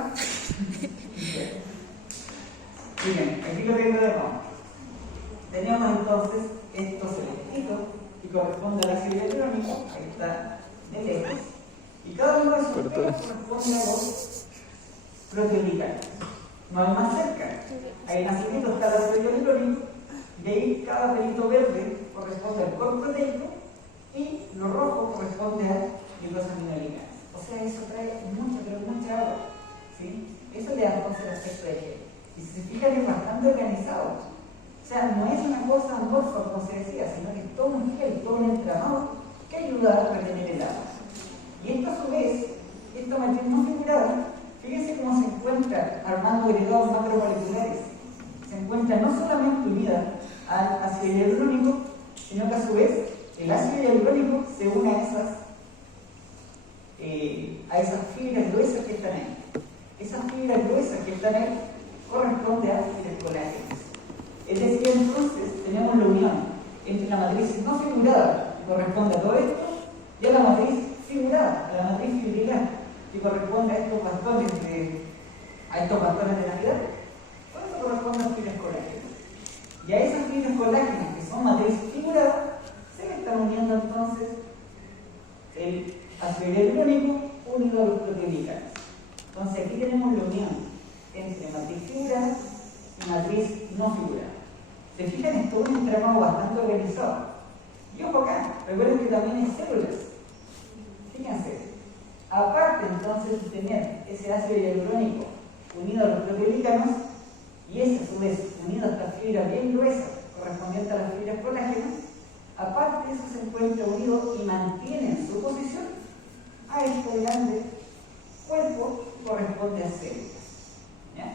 Miren, aquí lo tengo de nuevo. Tenemos entonces estos celestitos que corresponden al ácido hialurónico, ahí está de lejos, y cada uno de esos pelos corresponde a los proteoglicanos. No hay más cerca, ahí en azulito está el ácido hialurónico, y ahí cada pelito verde corresponde al core proteico y lo rojo corresponde a glicosaminoglicales. O sea, eso trae mucha, pero mucha agua, ¿sí? Eso le da entonces el aspecto de gel. Y si se fijan, es bastante organizado. O sea, no es una cosa amorfa, como se decía, sino que es todo un gel, todo un entramado que ayuda a retener el agua. Y esto, a su vez, esta matriz no figurada, fíjense cómo se encuentra armando agregados macromoleculares. Se encuentra no solamente unida al ácido hialurónico, sino que a su vez el ácido hialurónico se une a esas fibras gruesas que están ahí. Esas fibras gruesas que están ahí corresponden a fibras colágenas. Es decir, entonces tenemos la unión entre la matriz no figurada, que corresponde a todo esto, y a la matriz figurada, a la matriz fibrilar, que corresponde a estos bastones de Navidad. Todo eso corresponde a fibras colágenas. Y a esas fibras colágenas, que son matriz figurada, se le están uniendo entonces el ácido hialurónico unido a los proteoglicanos. Entonces aquí tenemos la unión entre matriz figurada y matriz no figurada. Se fijan, es todo un entramado bastante organizado. Y ojo acá, recuerden que también hay células. Fíjense, aparte entonces de tener ese ácido hialurónico unido a los proteoglicanos, y ese a su vez unido a esta fibra bien gruesa correspondiente a las fibras colágenas, aparte de eso se encuentra unido y mantiene en su posición a este grande cuerpo que corresponde a células. ¿Ya?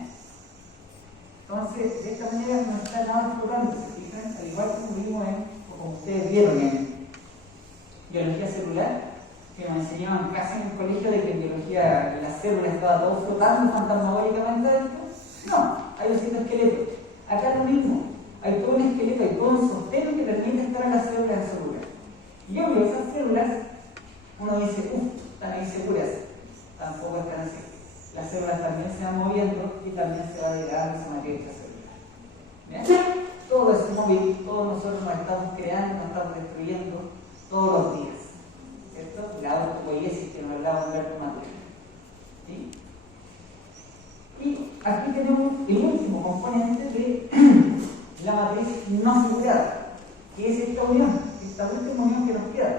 Entonces, de esta manera no está nada flotando, ¿se fijan? Al igual como vimos o como ustedes vieron en biología celular, que nos enseñaban casi en el colegio de que en biología la célula estaba todo flotando fantasmagóricamente adentro. No, hay un citoesqueleto. Acá es lo mismo, hay todo un esqueleto, hay todo un sostén que permite estar a las células en su lugar. Y obvio, esas células, uno dice, están ahí seguras. Tampoco están así. Las células también se van moviendo y también se va degradando esa materia extracelular. ¿Bien? Todo es móvil, todos nosotros nos estamos creando, nos estamos destruyendo todos los días. ¿Cierto? La autopoiesis que nos hablaba Humberto Maturana. ¿Sí? Y aquí tenemos el último componente de la matriz no figurada, que es esta unión, esta última unión que nos queda.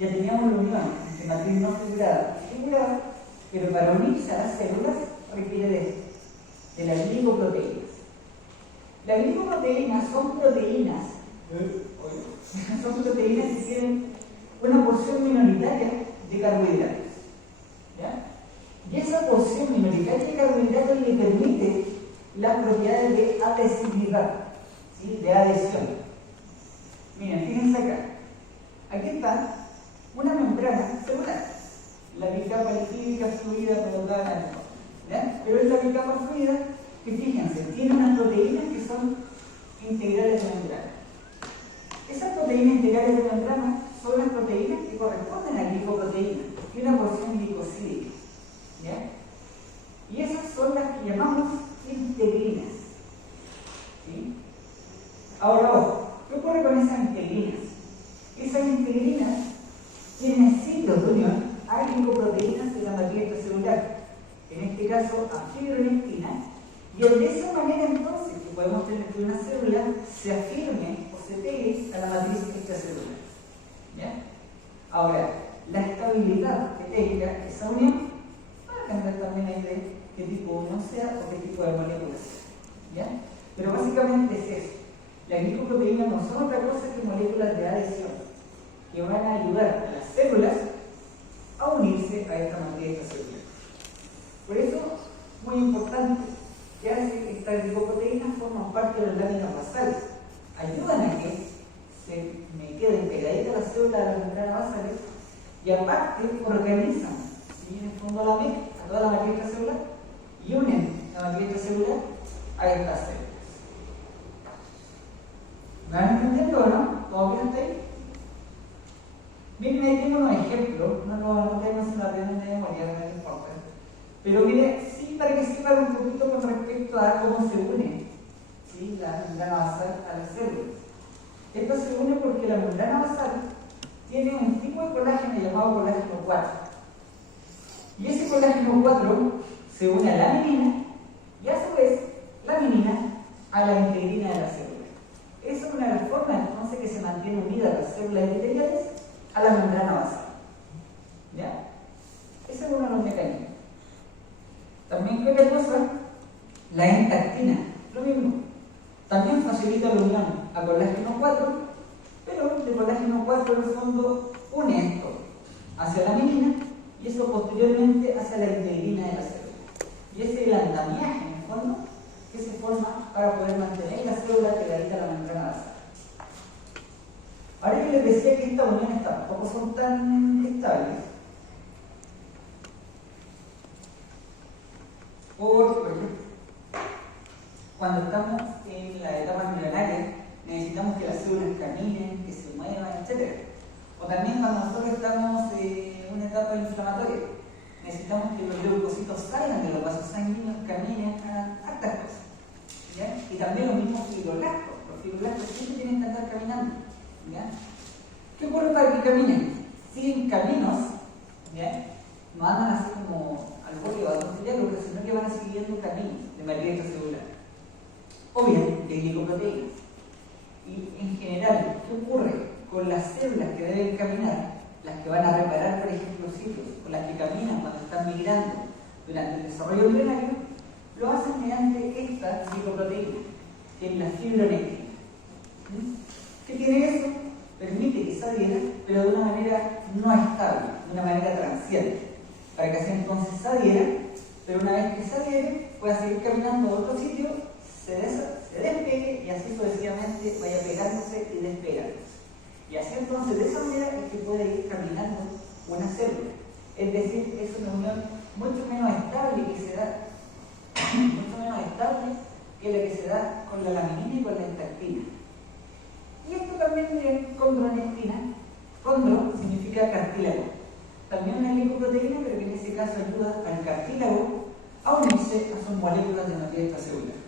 Ya teníamos la unión entre matriz no figurada y figurada, pero para unirse a las células requiere de las glicoproteínas. Las glicoproteínas son proteínas que tienen una porción minoritaria de carbohidratos. ¿Ya? Y esa porción minoritaria de carbohidratos le permite las propiedades de adhesividad, ¿sí? De adhesión. Miren, fíjense acá. Aquí está una membrana celular, la bicapa lipídica fluida provocada en el entorno. ¿ya? Pero es la capa fluida que, fíjense, tiene unas proteínas que son integrales de membrana. Esas proteínas integrales de membrana son las proteínas que corresponden a glicoproteína y una porción glicosídica, ¿ya? Y esas son las que llamamos integrinas, ¿sí? Ahora, ojo, ¿qué ocurre con esas integrinas? Esas integrinas tienen ciclos de unión a glicoproteínas de la matriz extracelular, en este caso a fibronectina, y de esa manera entonces que podemos tener que una célula se afirme o se pegue a la matriz extracelular, ¿ya? Ahora, la estabilidad que tenga esa unión va a depender también ahí de qué tipo de unión sea o qué tipo de molécula sea, ¿ya? Pero básicamente es eso. Las glicoproteínas no son otra cosa que moléculas de adhesión que van a ayudar a las células a unirse a esta matriz extracelular. Por eso, muy importante, que hace que estas glicoproteínas forman parte de las láminas basales, ayudan a que se me queden pegaditas las células de las membranas basales y aparte organizan, ¿sí? En el fondo a toda la matriz extracelular y unen la matriz extracelular a estas células. ¿Me van entendiendo o no? ¿Todo bien hasta ahí? Miren, ahí tengo unos ejemplos, no tenemos la aprenden de memoria, no me importa. Pero mire, sí, para que sepan un poquito con respecto a cómo se une, ¿sí? La membrana basal a las células. Esto se une porque la membrana basal tiene un tipo de colágeno llamado colágeno 4. Y ese colágeno 4 se une a la menina y a su vez la menina a la integrina de la célula. Esa es una de las formas entonces que se mantiene unida las células epiteliales a la membrana basal, ¿ya? Ese es uno de los mecanismos. También, ¿qué otra cosa? La entactina, lo mismo. También facilita la unión a colágeno 4, pero el colágeno 4 en el fondo une esto hacia la menina y eso posteriormente hacia la integrina de la célula. Y ese es el andamiaje, en el fondo, que se forma para poder mantener la célula pegadita a la membrana basal. Ahora que les decía que estas uniones tampoco son tan estables, porque, por ejemplo, cuando estamos en la etapa embrionaria, necesitamos que las células caminen, que se muevan, etc. O también cuando nosotros estamos en una etapa inflamatoria, necesitamos que los leucocitos salgan de los vasos sanguíneos, caminen, hagan hartas cosas, ¿ya? Y también los mismos fibroblastos. Los fibroblastos siempre tienen que andar caminando, ¿ya? ¿Qué ocurre para que caminen? Siguen caminos, ¿ya? No andan así como al borde de vasos ciliados, sino que van siguiendo caminos de matriz extracelular. O bien de glicoproteínas. Y en general, ¿qué ocurre con las células que deben caminar? Las que van a reparar, por ejemplo, sitios, o las que caminan cuando están migrando durante el desarrollo embrionario, lo hacen mediante esta glicoproteína, que es la fibronectina. ¿Qué tiene eso? Permite que se adhiera, pero de una manera no estable, de una manera transiente, para que así entonces se adhiera, pero una vez que se adhiere, pueda seguir caminando a otro sitio, se despegue y así sucesivamente vaya pegándose y despegándose. Y así entonces, de esa manera es que puede ir caminando una célula. Es decir, es una unión mucho menos estable que se da, mucho menos estable que la que se da con la laminina y con la entactina. Y esto también de condronectina. Condro significa cartílago. También una glicoproteína, pero que en ese caso ayuda al cartílago a unirse a sus moléculas de matriz extracelular.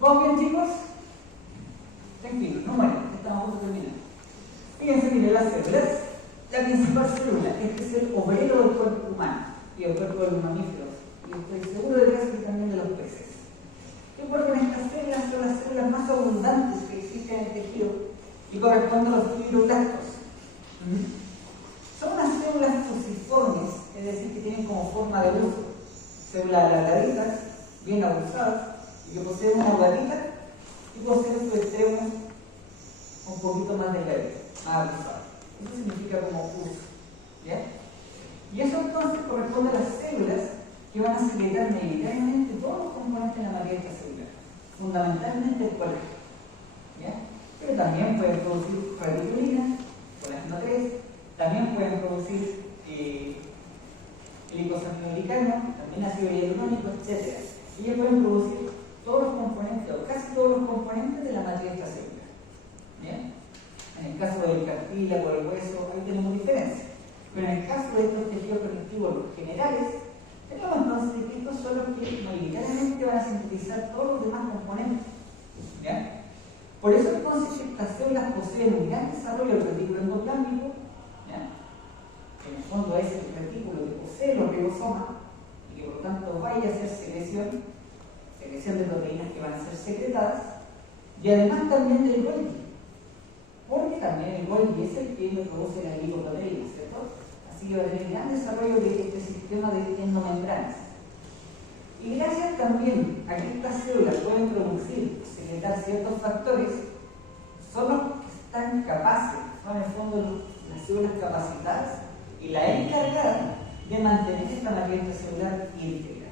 ¿Vamos bien, chicos? Tranquilos, no mueren, estamos a punto de terminar. Fíjense, miren, las células, la principal célula, este es el obrero del cuerpo humano y el cuerpo de los mamíferos, y estoy seguro de que también de los peces. ¿Qué ocurre con estas células? Son las células más abundantes que existen en el tejido y corresponden a los fibroblastos. Son unas células fusiformes, es decir, que tienen como forma de uso células alargaditas, bien abusadas, y que poseen una guatita y poseen sus extremos un poquito más delgados, más abusados. Eso significa como uso, ¿ya? Y eso entonces corresponde a las células que van a secretar mayoritariamente todos los componentes de la matriz extracelular, fundamentalmente el colágeno, ¿ya? Pero también pueden producir reticulina, colágeno 3, también pueden producir el americano, también ácido hialurónico, etc. Ellos pueden producir todos los componentes, o casi todos los componentes de la matriz extracelular. ¿Bien? En el caso del cartílago, del hueso, ahí tenemos diferencias. Pero en el caso de estos tejidos conectivos generales, tenemos entonces que estos son los que mayoritariamente van a sintetizar todos los demás componentes. ¿Ya? Por eso entonces estas células poseen un gran desarrollo del retículo endoplámico, ¿ya? Que en el fondo es el retículo que posee los ribosomas y que por tanto vaya a hacer secreción de proteínas que van a ser secretadas, y además también del Golgi, porque también el Golgi es el que produce la glicoproteína, ¿cierto? Así que va a tener gran desarrollo de este sistema de endomembranas. Y gracias también a que estas células pueden producir, secretar ciertos factores, son los que están capaces, son en el fondo las células capacitadas y la encargada de mantener esta matriz celular íntegra,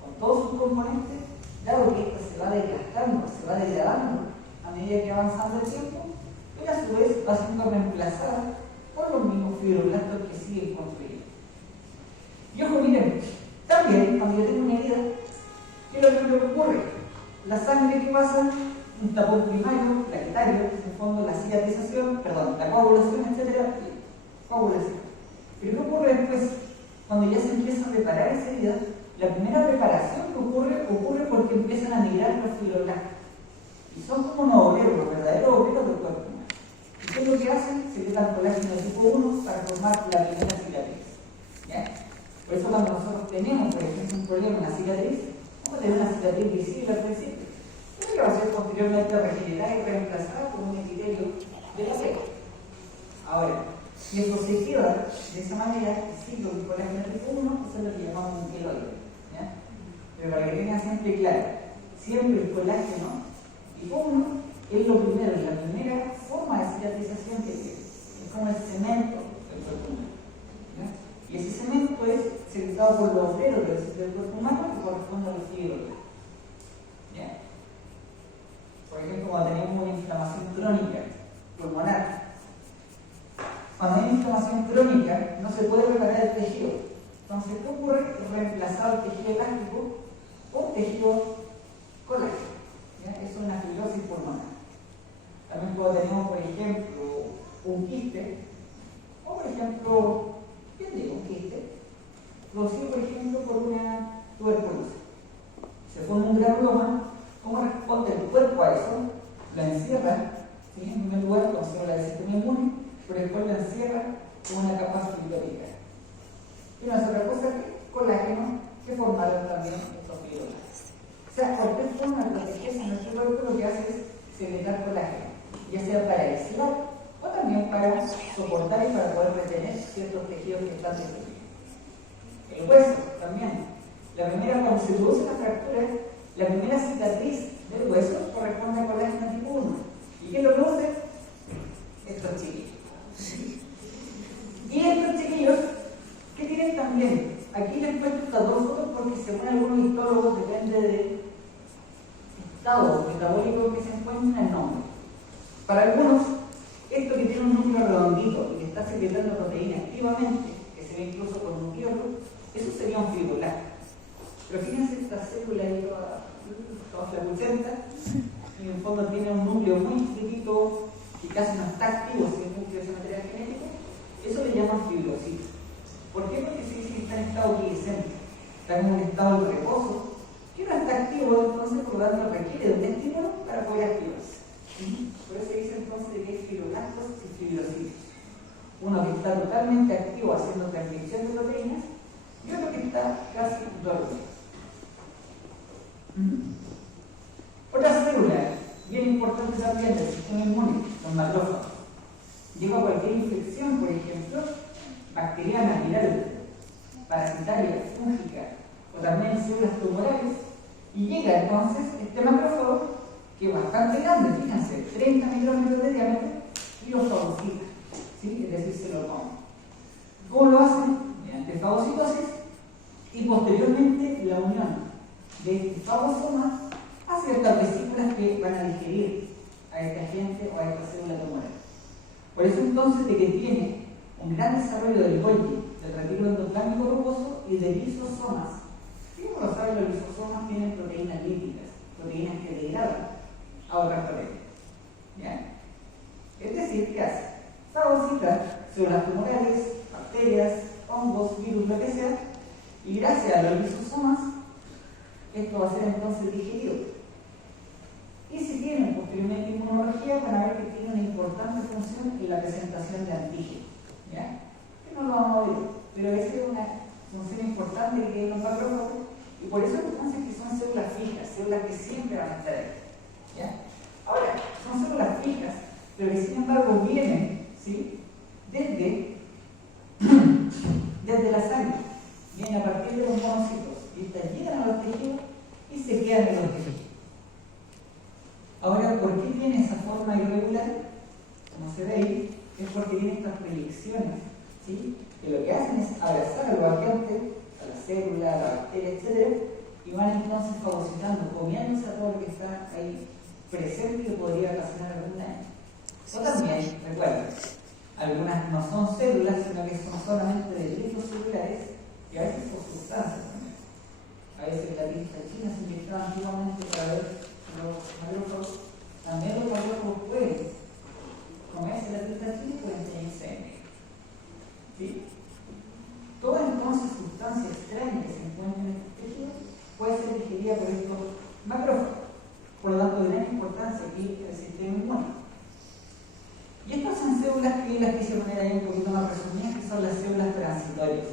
con todos sus componentes, dado que esta se va desgastando, se va degradando a medida que va avanzando el tiempo, pero a su vez va siendo reemplazada por los mismos fibroblastos que siguen construyendo. Y ojo, miren, también cuando yo tengo una herida, ¿qué es lo que ocurre? La sangre que pasa, un tapón primario, plaquetario, en el fondo la cicatrización, la coagulación, etc. Coagulación. Pero ¿qué ocurre después? Cuando ya se empieza a reparar esa herida, la primera reparación que ocurre porque empiezan a migrar los fibroblastos. Y son como unos obreros, los verdaderos obreros del cuerpo humano. ¿Y qué es lo que hacen? Secretan colágeno tipo 1 para formar la primera cicatriz. ¿Ya? Por eso cuando nosotros tenemos, por ejemplo, un problema en la cicatriz, vamos a tener una cicatriz visible al principio, pero que va a ser posteriormente regenerada y reemplazada por un epitelio de la piel. Ahora, si eso se queda de esa manera, sigue el colágeno tipo 1, eso es lo que llamamos un queloide. ¿Ya? Pero para que tengan siempre claro, siempre el colágeno tipo 1 es lo primero, la primera forma de cicatrización que tiene. Es como el cemento del cuerpo humano. Y ese cemento es secretado por los obreros del cuerpo humano que corresponde a los fibroblastos. ¿Ya? Por ejemplo, cuando tenemos una inflamación crónica pulmonar, cuando hay inflamación crónica no se puede reparar el tejido. Entonces, ¿qué ocurre? Es reemplazar el tejido elástico por tejido colágeno. ¿Ya? Eso es una fibrosis pulmonar. También cuando tenemos, por ejemplo, un quiste, o por ejemplo, ¿qué digo? Un quiste, producido, por ejemplo, por una tuberculosis. Se forma un granuloma, ¿cómo responde el cuerpo a eso? La encierra, ¿sí? En primer lugar, con células del sistema inmune, pero después la encierra con una capa fibrotica. Y no es otra cosa que colágeno que formaron también estos fibroblastos. O sea, cualquier forma de protegerse en nuestro cuerpo lo que hace es secretar colágeno, ya sea para aislar o también para soportar y para poder retener ciertos tejidos que están destruidos. El hueso también. Cuando se produce la fractura, la primera cicatriz del hueso corresponde a colágeno tipo 1. ¿Y quién lo produce? Estos chiquillos. Y estos chiquillos, ¿qué tienen también? Aquí les cuento estas dos fotos porque según algunos histólogos depende del estado metabólico en que se encuentra el nombre. Para algunos, esto que tiene un núcleo redondito y que está secretando proteína activamente, que se ve incluso con un biolo, eso sería un fibroblasto. Pero fíjense esta célula ahí toda flacuchenta, y en el fondo tiene un núcleo muy chiquitito que casi no está activo, si es núcleo de material genético. Eso le llaman fibrocito. ¿Por qué? Porque se dice que está en estado quiescente, está en un estado de reposo, que no está activo, entonces por lo tanto requiere de un estímulo para poder activarse. Por eso se dice entonces que hay fibroblastos y fibrocitos. Uno que está totalmente activo haciendo transcripción de proteínas y otro que está casi dormido. Otra célula bien importante también del sistema inmune, los macrófagos. Lleva a cualquier infección, por ejemplo, bacteriana, viral, parasitaria, fúngica o también células tumorales, y llega entonces este macrófago que es bastante grande, fíjense, 30 micrómetros de diámetro, y lo fagocita, ¿sí? Es decir, se lo come. ¿Cómo lo hacen? Mediante fagocitosis y posteriormente la unión de este fagosoma a ciertas vesículas que van a digerir a este agente o a esta célula tumoral. Por eso entonces de que tiene un gran desarrollo del Golgi, del retículo endoplámico rugoso, y de lisosomas. Si uno lo sabe, los lisosomas tienen proteínas lípicas, proteínas que degradan a otras proteínas. ¿Ya? Es decir, ¿qué hace? Fagocita células tumorales, bacterias, hongos, virus, lo que sea, y gracias a los lisosomas, esto va a ser entonces digerido. Y si tienen posteriormente inmunología, van a ver que tiene una importante función en la presentación de antígenos. ¿Ya? Que no lo vamos a ver, pero esa es una función importante que tienen los macrófagos, y por eso entonces que son células fijas, células que siempre van a estar ahí. ¿Ya? Ahora, son células fijas, pero que sin embargo vienen, ¿sí?, desde la sangre, vienen a partir de los monocitos, y estas llegan a los tejidos y se quedan en los tejidos. Ahora, ¿por qué tiene esa forma irregular? Como se ve ahí, es porque tiene estas proyecciones, ¿sí?, que lo que hacen es abrazar al vaqueante, a la célula, a la bacteria, etc., y van entonces fagocitando, comiéndose a todo lo que está ahí presente que podría ocasionar algún daño. O también, recuerden, algunas no son células, sino que son solamente delitos celulares, y a veces son sustancias también. A veces la tinta china se inyectaba antiguamente para ver los macrófagos. También los macrófagos pueden comerse la tinta china y pueden tener semen. ¿Sí? Toda entonces sustancia extraña que se encuentra en estos tejidos puede ser digerida por estos macrófagos. Por lo tanto, de gran importancia aquí el sistema inmune. Y estas son células que las quise poner ahí un poquito más resumidas, que son las células transitorias.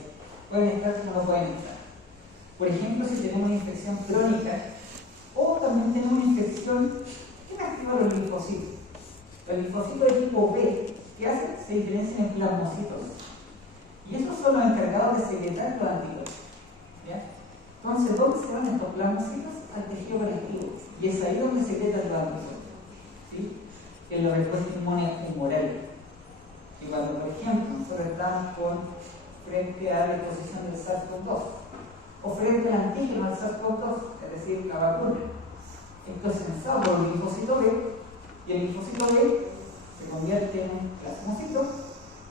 Pueden estar como no pueden estar. Por ejemplo, si tenemos una infección crónica o también tenemos una infección que activa los linfocitos. Los linfocitos de tipo B, ¿qué hacen? Se diferencian en plasmocitos. Y esos son los encargados de secretar los anticuerpos. ¿Ya? Entonces, ¿dónde se van estos plasmocitos? Al tejido conectivo. Y es ahí donde secretan los anticuerpos. ¿Sí? En la respuesta inmune humoral. Y cuando, por ejemplo, nosotros estamos frente a la exposición del SARS-CoV-2 o frente al antígeno del SARS-CoV-2, es decir, la vacuna, esto es sensado por el linfocito B, y el linfocito B se convierte en un plasmocito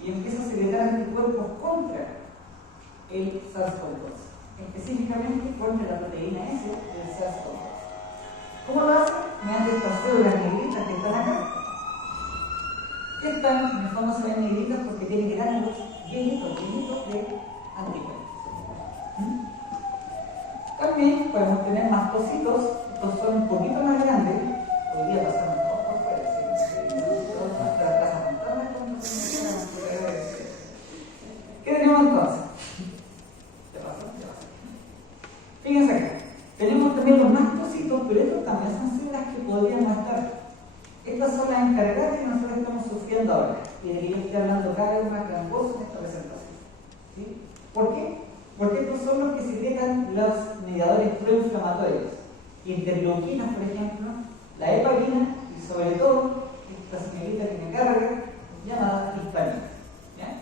y empieza a secretar anticuerpos contra el SARS-CoV-2, específicamente contra la proteína S del SARS-CoV-2. ¿Cómo lo hace? Mediante estas células negritas que están acá. Que están, en el fondo se ven negritas porque tienen gránulos llenitos de anticuerpos. También podemos tener mastocitos, estos son un poquito más grandes, hoy día pasamos todos por fuera, ¿qué tenemos entonces? ¿Qué pasó? Fíjense acá, tenemos también los mastocitos, pero estos también son células que podrían no estar. Estas son las encargadas que nosotros estamos sufriendo ahora, y de que yo estoy hablando cada vez más grandoso en esta presentación. ¿Sí? ¿Por qué? Porque estos son los que secretan los mediadores proinflamatorios, interleuquinas, por ejemplo, la heparina y sobre todo esta señorita que me carga, llamada histamina. ¿Ya?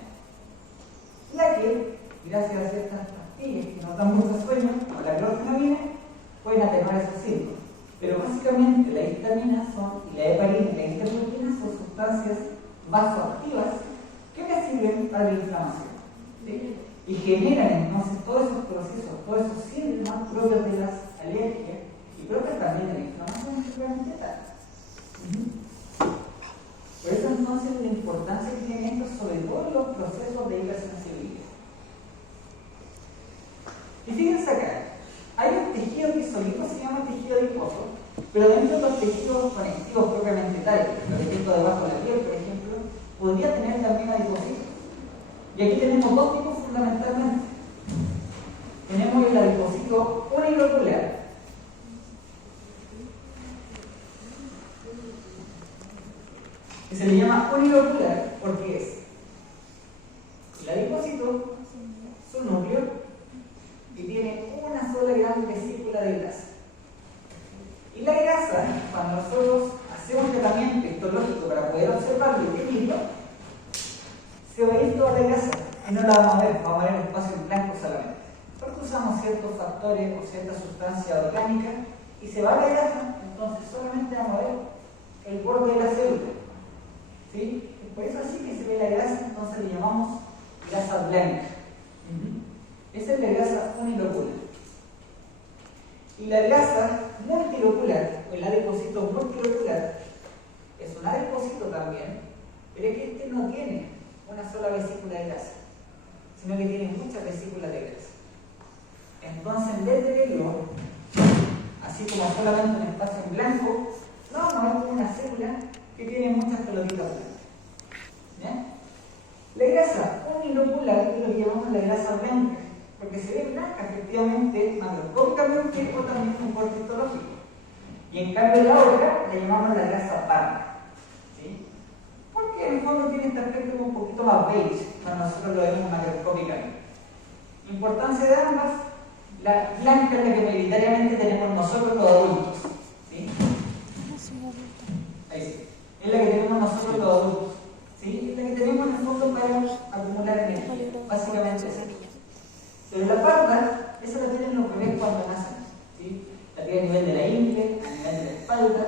La que, gracias a ciertas pastillas que nos dan mucho sueño, como la clorfenamina, pueden atenuar esos síntomas. Pero básicamente la histamina y la heparina y la interleuquina son sustancias vasoactivas que me sirven para la inflamación. ¿Sí? Y generan entonces todos esos procesos, todos esos síntomas propios de las alergias y propios también de la inflamación tal. Por eso entonces la importancia que tiene esto sobre todo en los procesos de hipersensibilidad. Y fíjense acá, hay un tejido que solito se llama tejido adiposo, pero dentro de los tejidos conectivos propiamente tales, por ejemplo debajo de la piel, por ejemplo, podría tener también adipocitos. Y aquí tenemos dos tipos fundamentalmente. Tenemos el adipocito unilocular, que se le llama unilocular porque es el adipocito, su núcleo, y tiene una sola gran vesícula de grasa. Y la grasa, cuando nosotros hacemos tratamiento histológico para poder observarlo y medirlo, se va a ir toda la grasa y no la vamos a ver, vamos a ver el espacio en blanco solamente. Porque usamos ciertos factores o cierta sustancia orgánica y se va la grasa, entonces solamente vamos a ver el borde de la célula. ¿Sí? Por eso así que se ve la grasa, entonces le llamamos grasa blanca. Esa es la grasa unilocular. Y la grasa multilocular, o el adipocito multilocular, es un adipocito también, pero es que este no tiene una sola vesícula de grasa, sino que tiene muchas vesículas de grasa. Entonces, en vez de verlo así como solamente un espacio en blanco, no, es una célula que tiene muchas pelotitas blancas. ¿Ya? La grasa unilocular, que lo llamamos la grasa blanca, porque se ve blanca efectivamente macroscópicamente o también en un corte histológico. Y en cambio la otra la llamamos la grasa parda. ¿Sí? Porque en el fondo tiene este aspecto un poquito más beige cuando nosotros lo vemos macroscópicamente. Importancia de ambas: la blanca es la que mayoritariamente tenemos nosotros los adultos. ¿Sí? Ahí sí. Es la que tenemos nosotros los adultos. ¿Sí? Es la que tenemos en el fondo para acumular energía. Básicamente es eso. Pero la parda, esa la tienen los bebés cuando nacen. ¿Sí? La tienen a nivel de la ingle, a nivel de la espalda.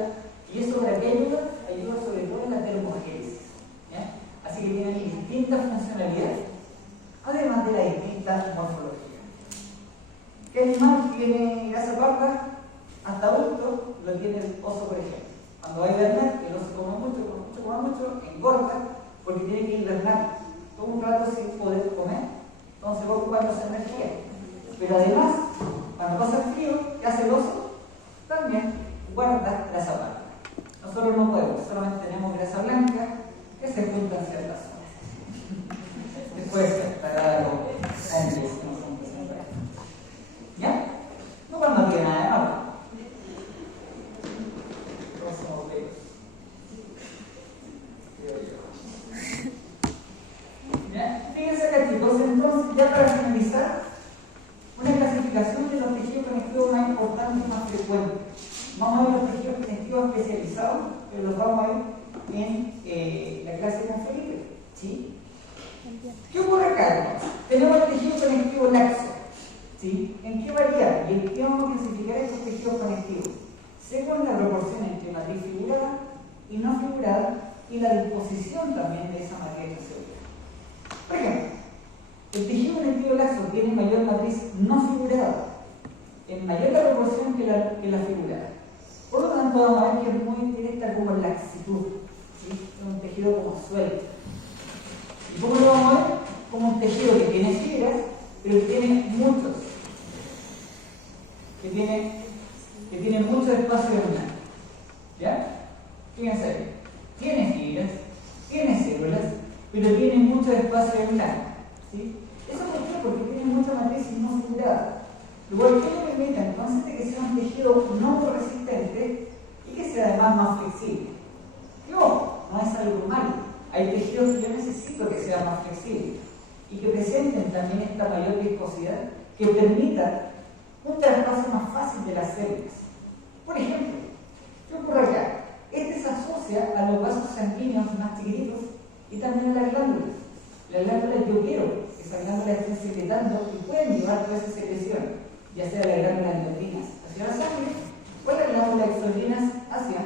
¿Y eso para qué ayuda? Ayuda sobre todo en la termogénesis. ¿Ya? Así que tienen distintas funcionalidades, además de la distinta morfología. ¿Qué animal tiene grasa parda? Hasta adulto lo tiene el oso, por ejemplo. Cuando va a hibernar, el oso come mucho, engorda, porque tiene que hibernar todo un rato sin poder comer. Entonces va ocupando esa energía. Pero además, cuando pasa el frío, ¿qué hace el oso? También guarda grasa parda. Nosotros no podemos, solamente tenemos grasa blanca que se junta en ciertas zonas. Después para los ángeles que no son presentados. ¿Ya? No cuando tiene nada de malo. Todos somos bellos. Creo yo. ¿Ya? Fíjense acá, chicos, entonces, ya para finalizar, una clasificación de los tejidos conectivos más importantes y más frecuentes. Vamos a ver los tejidos conectivos especializados, pero los vamos a ver en la clase conferible. ¿Sí? ¿Qué ocurre acá? Tenemos el tejido conectivo laxo. ¿Sí? ¿En qué varía? ¿Y en qué vamos a clasificar estos tejidos conectivos? Según la proporción entre matriz figurada y no figurada y la disposición también de esa matriz celular. Por ejemplo, el tejido conectivo laxo tiene mayor matriz no figurada, en mayor la proporción que la figurada. Por lo tanto, vamos a ver que es muy directa como laxitud. ¿Sí? Es un tejido como suelto. ¿Y cómo lo vamos a ver? Como un tejido que tiene fibras, pero que tiene muchos. Que tiene mucho espacio lunar. ¿Ya? Fíjense ahí. Tiene fibras, tiene células, pero tiene mucho espacio lunar. ¿Sí? ¿Eso por qué? Porque tiene mucha matriz no figurada. Lo cual que permite entonces de que sea un tejido no resistente y que sea además más flexible. Y ojo, no es algo malo. Hay tejidos que yo necesito que sean más flexibles y que presenten también esta mayor viscosidad que permita un traspaso más fácil de las células. Por ejemplo, ¿qué ocurre acá? Este se asocia a los vasos sanguíneos más chiquititos y también a las glándulas. Las glándulas yo quiero que esas glándulas estén secretando y pueden llevar toda esa secreción, ya sea las glándulas endocrinas hacia la sangre o las glándulas exocrinas hacia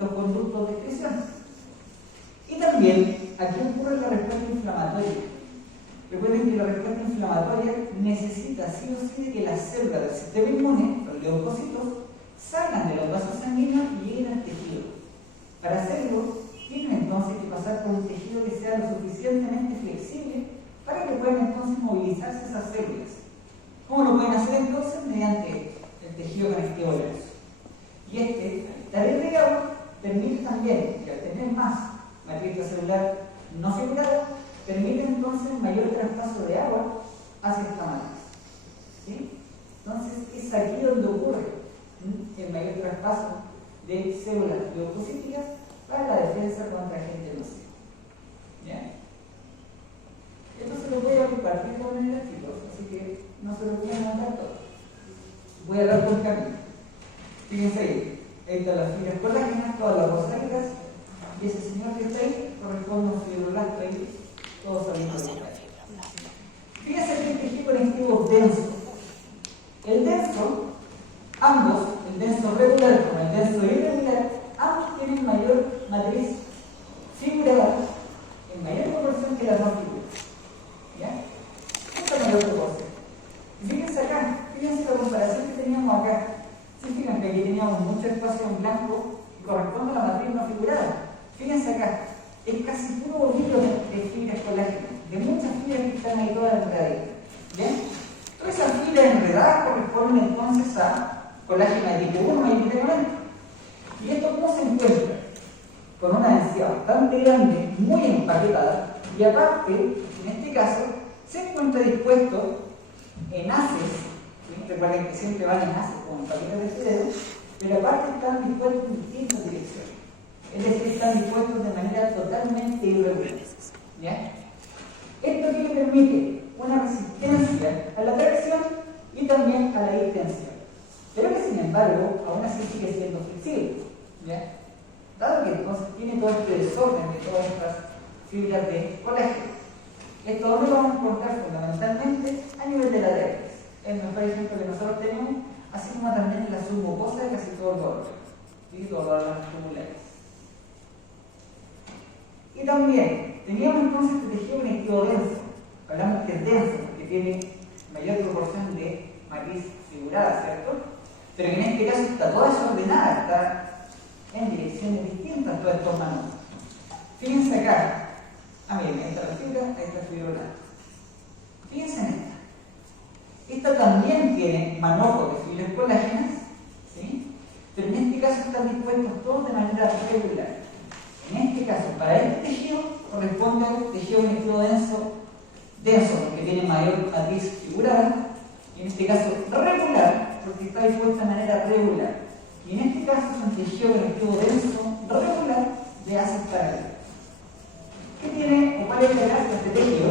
los conductos de excreción. Y también, aquí ocurre la respuesta inflamatoria. Recuerden que la respuesta inflamatoria necesita sí o sí de que las células del sistema inmune, los leucocitos, salgan de los vasos sanguíneos y lleguen al tejido. Para hacerlo, tienen entonces que pasar por un tejido que sea lo suficientemente flexible para que puedan entonces movilizarse esas células. ¿Cómo lo pueden hacer entonces? Mediante el tejido conectivo laxo. Y al estar irrigado, permite también que al tener más matriz celular no figurada, permite entonces mayor traspaso de agua hacia esta matriz. ¿Sí? Entonces es aquí donde ocurre el mayor traspaso de células leucocíticas para la defensa contra agentes nocivos. ¿Ya? Esto se lo voy a compartir con el chicos, así que no se lo voy a mandar todo. Voy a dar por camino. Fíjense ahí están las fibras colágenas, todas las rosálicas, y ese señor que está ahí corresponde a un fibroblasto ahí, todos saliendo de la. Fíjense que el tejido conectivo denso. El denso, ambos, el denso regular como el denso irregular, ambos tienen mayor matriz figurada en mayor proporción que la no figurada. ¿Ya? Esta es mayor proporción. ¿Se fijan que aquí teníamos mucho espacio en blanco que corresponde a la matriz no figurada? Fíjense acá, es casi puro hilo de fibras colágenas, de muchas fibras que están ahí todas enredaditas. ¿Bien? Todas esas fibras enredadas corresponden entonces a colágeno de tipo 1 mayoritariamente. ¿Y esto cómo se encuentra? Con una densidad bastante grande, muy empaquetada, y aparte, en este caso, se encuentra dispuesto en haces. ¿Sí? Recuerden que siempre van en haces como paquetes de fideo, pero aparte están dispuestos en distintas direcciones. Es decir, están dispuestos de manera totalmente irregular. ¿Ya? Esto que le permite una resistencia a la tracción y también a la distensión, pero que sin embargo aún así sigue siendo flexible. ¿Ya? Dado que entonces tiene todo este desorden de todas estas fibras de colágeno. Esto lo vamos a encontrar fundamentalmente a nivel de la dermis. Es el mejor ejemplo que nosotros tenemos, así como también en la submucosa de casi todos los órganos, y todos los órganos tumulares. Y también teníamos entonces este tejido conectivo denso. Hablamos que es denso porque tiene mayor proporción de matriz figurada, ¿cierto? Pero en este caso está toda desordenada, está en direcciones distintas todos estos manojos. Fíjense acá. Miren, ahí está la fibra, ahí está la fibra blanca. Fíjense en esta. Esta también tiene manojos de fibras colágenas, ¿sí? Pero en este caso están dispuestos todos de manera regular. En este caso, para este tejido corresponde al tejido conectivo denso porque tiene mayor matriz figurada, y en este caso regular porque está dispuesto de manera regular. Y en este caso es un tejido conectivo denso regular de haces paralelos. ¿Qué tiene o cuál es la gracia de este tejido?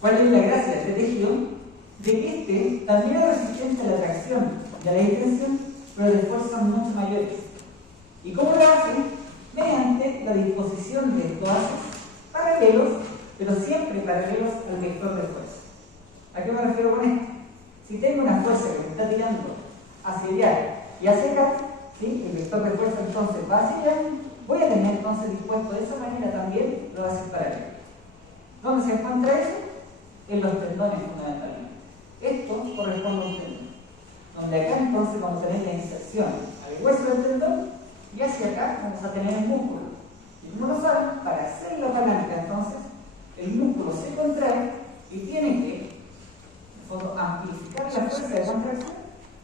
¿Cuál es la gracia de este tejido? De que este también es resistente a la tracción y a la distensión, pero de fuerzas mucho mayores. ¿Y cómo lo hace? Mediante la disposición de estos haces paralelos, pero siempre paralelos al vector de fuerza. ¿A qué me refiero con esto? Si tengo una fuerza que me está tirando hacia allá y hacia acá, ¿sí? El vector de fuerza entonces va hacia allá, voy a tener entonces dispuesto de esa manera también los haces paralelos. ¿Dónde se encuentra eso? En los tendones fundamentalmente. Esto corresponde a un tendón. Donde acá entonces vamos a tener la inserción al hueso del tendón y hacia acá vamos a tener el músculo. Y como lo saben, para hacer la palanca entonces, el músculo se contrae y tiene que amplificar la fuerza de contracción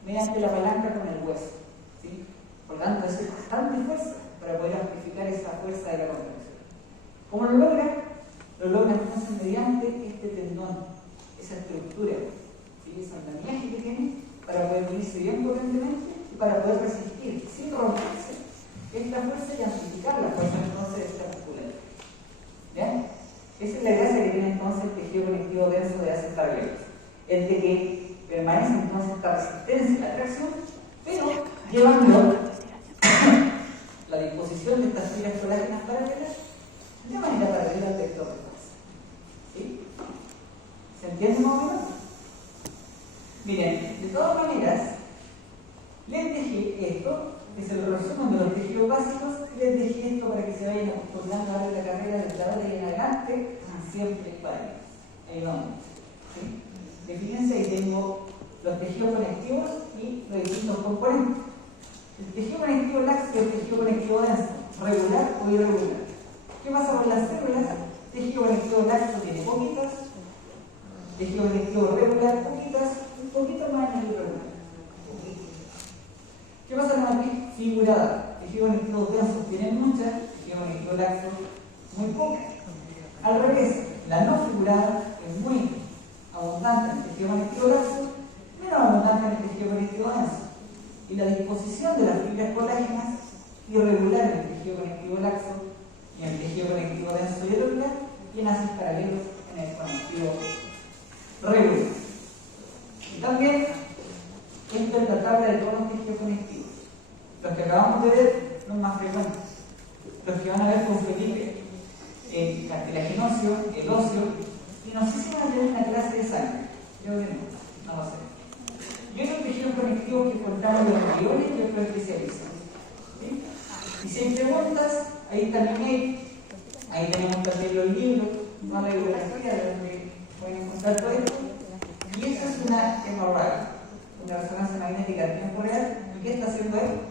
mediante la palanca con el hueso. ¿Sí? Por lo tanto, es bastante fuerza para poder amplificar esa fuerza de la contracción. ¿Cómo lo logra? Lo logra entonces mediante este tendón, esa estructura, ¿sí? Esa andamiaje que tiene para poder unirse bien potentemente y para poder resistir sin romperse esta fuerza y amplificar la fuerza entonces de esta musculatura. ¿Ya? Esa es la gracia que tiene entonces el tejido conectivo denso de haces paralelos. Es de que permanece entonces esta resistencia a la tracción, pero llevando la disposición de estas fibras colágenas paralelas de manera paralela al vector de fuerza. ¿Sí? ¿Se entiende más o menos? Miren, de todas maneras, les dejé esto, que es el resumen de los tejidos básicos, y les dejé esto para que se vayan acostumbrando a ver la carrera desde ahora y en adelante, siempre paralelos. Ahí vamos. ¿Sí? Fíjense, ahí tengo los tejidos conectivos y los distintos componentes. El tejido conectivo laxo y el tejido conectivo denso, regular o irregular. ¿Qué pasa con las células? El tejido conectivo laxo tiene poquitas, el tejido conectivo regular poquitas, un poquito más en el irregular. ¿Qué pasa con la matriz figurada? El tejido conectivo denso tiene muchas, el tejido conectivo laxo muy pocas. Al revés, la no figurada es muy abundante en el tejido conectivo laxo, menos abundante en el tejido conectivo denso. Y la disposición de las fibras colágenas irregular en el tejido conectivo laxo y en el tejido conectivo denso y irregular, y en haces paralelos en el conectivo regular. Y también, esto es la tabla de todos los tejidos conectivos. Los que acabamos de ver, los más frecuentes. Los que van a ver con Felipe, el cartilaginoso, el óseo, y no sé si van a tener una clase de sangre. Yo creo que no lo sé. Yo hay tejidos conectivos que contamos de los mayores y otros especialistas. ¿Sí? Y si hay preguntas, ahí está mi mail, ahí tenemos también los libros, una bibliografía donde pueden encontrar todo esto. Y esta es una MRI, una resonancia magnética en tiempo real. ¿Y qué está haciendo él?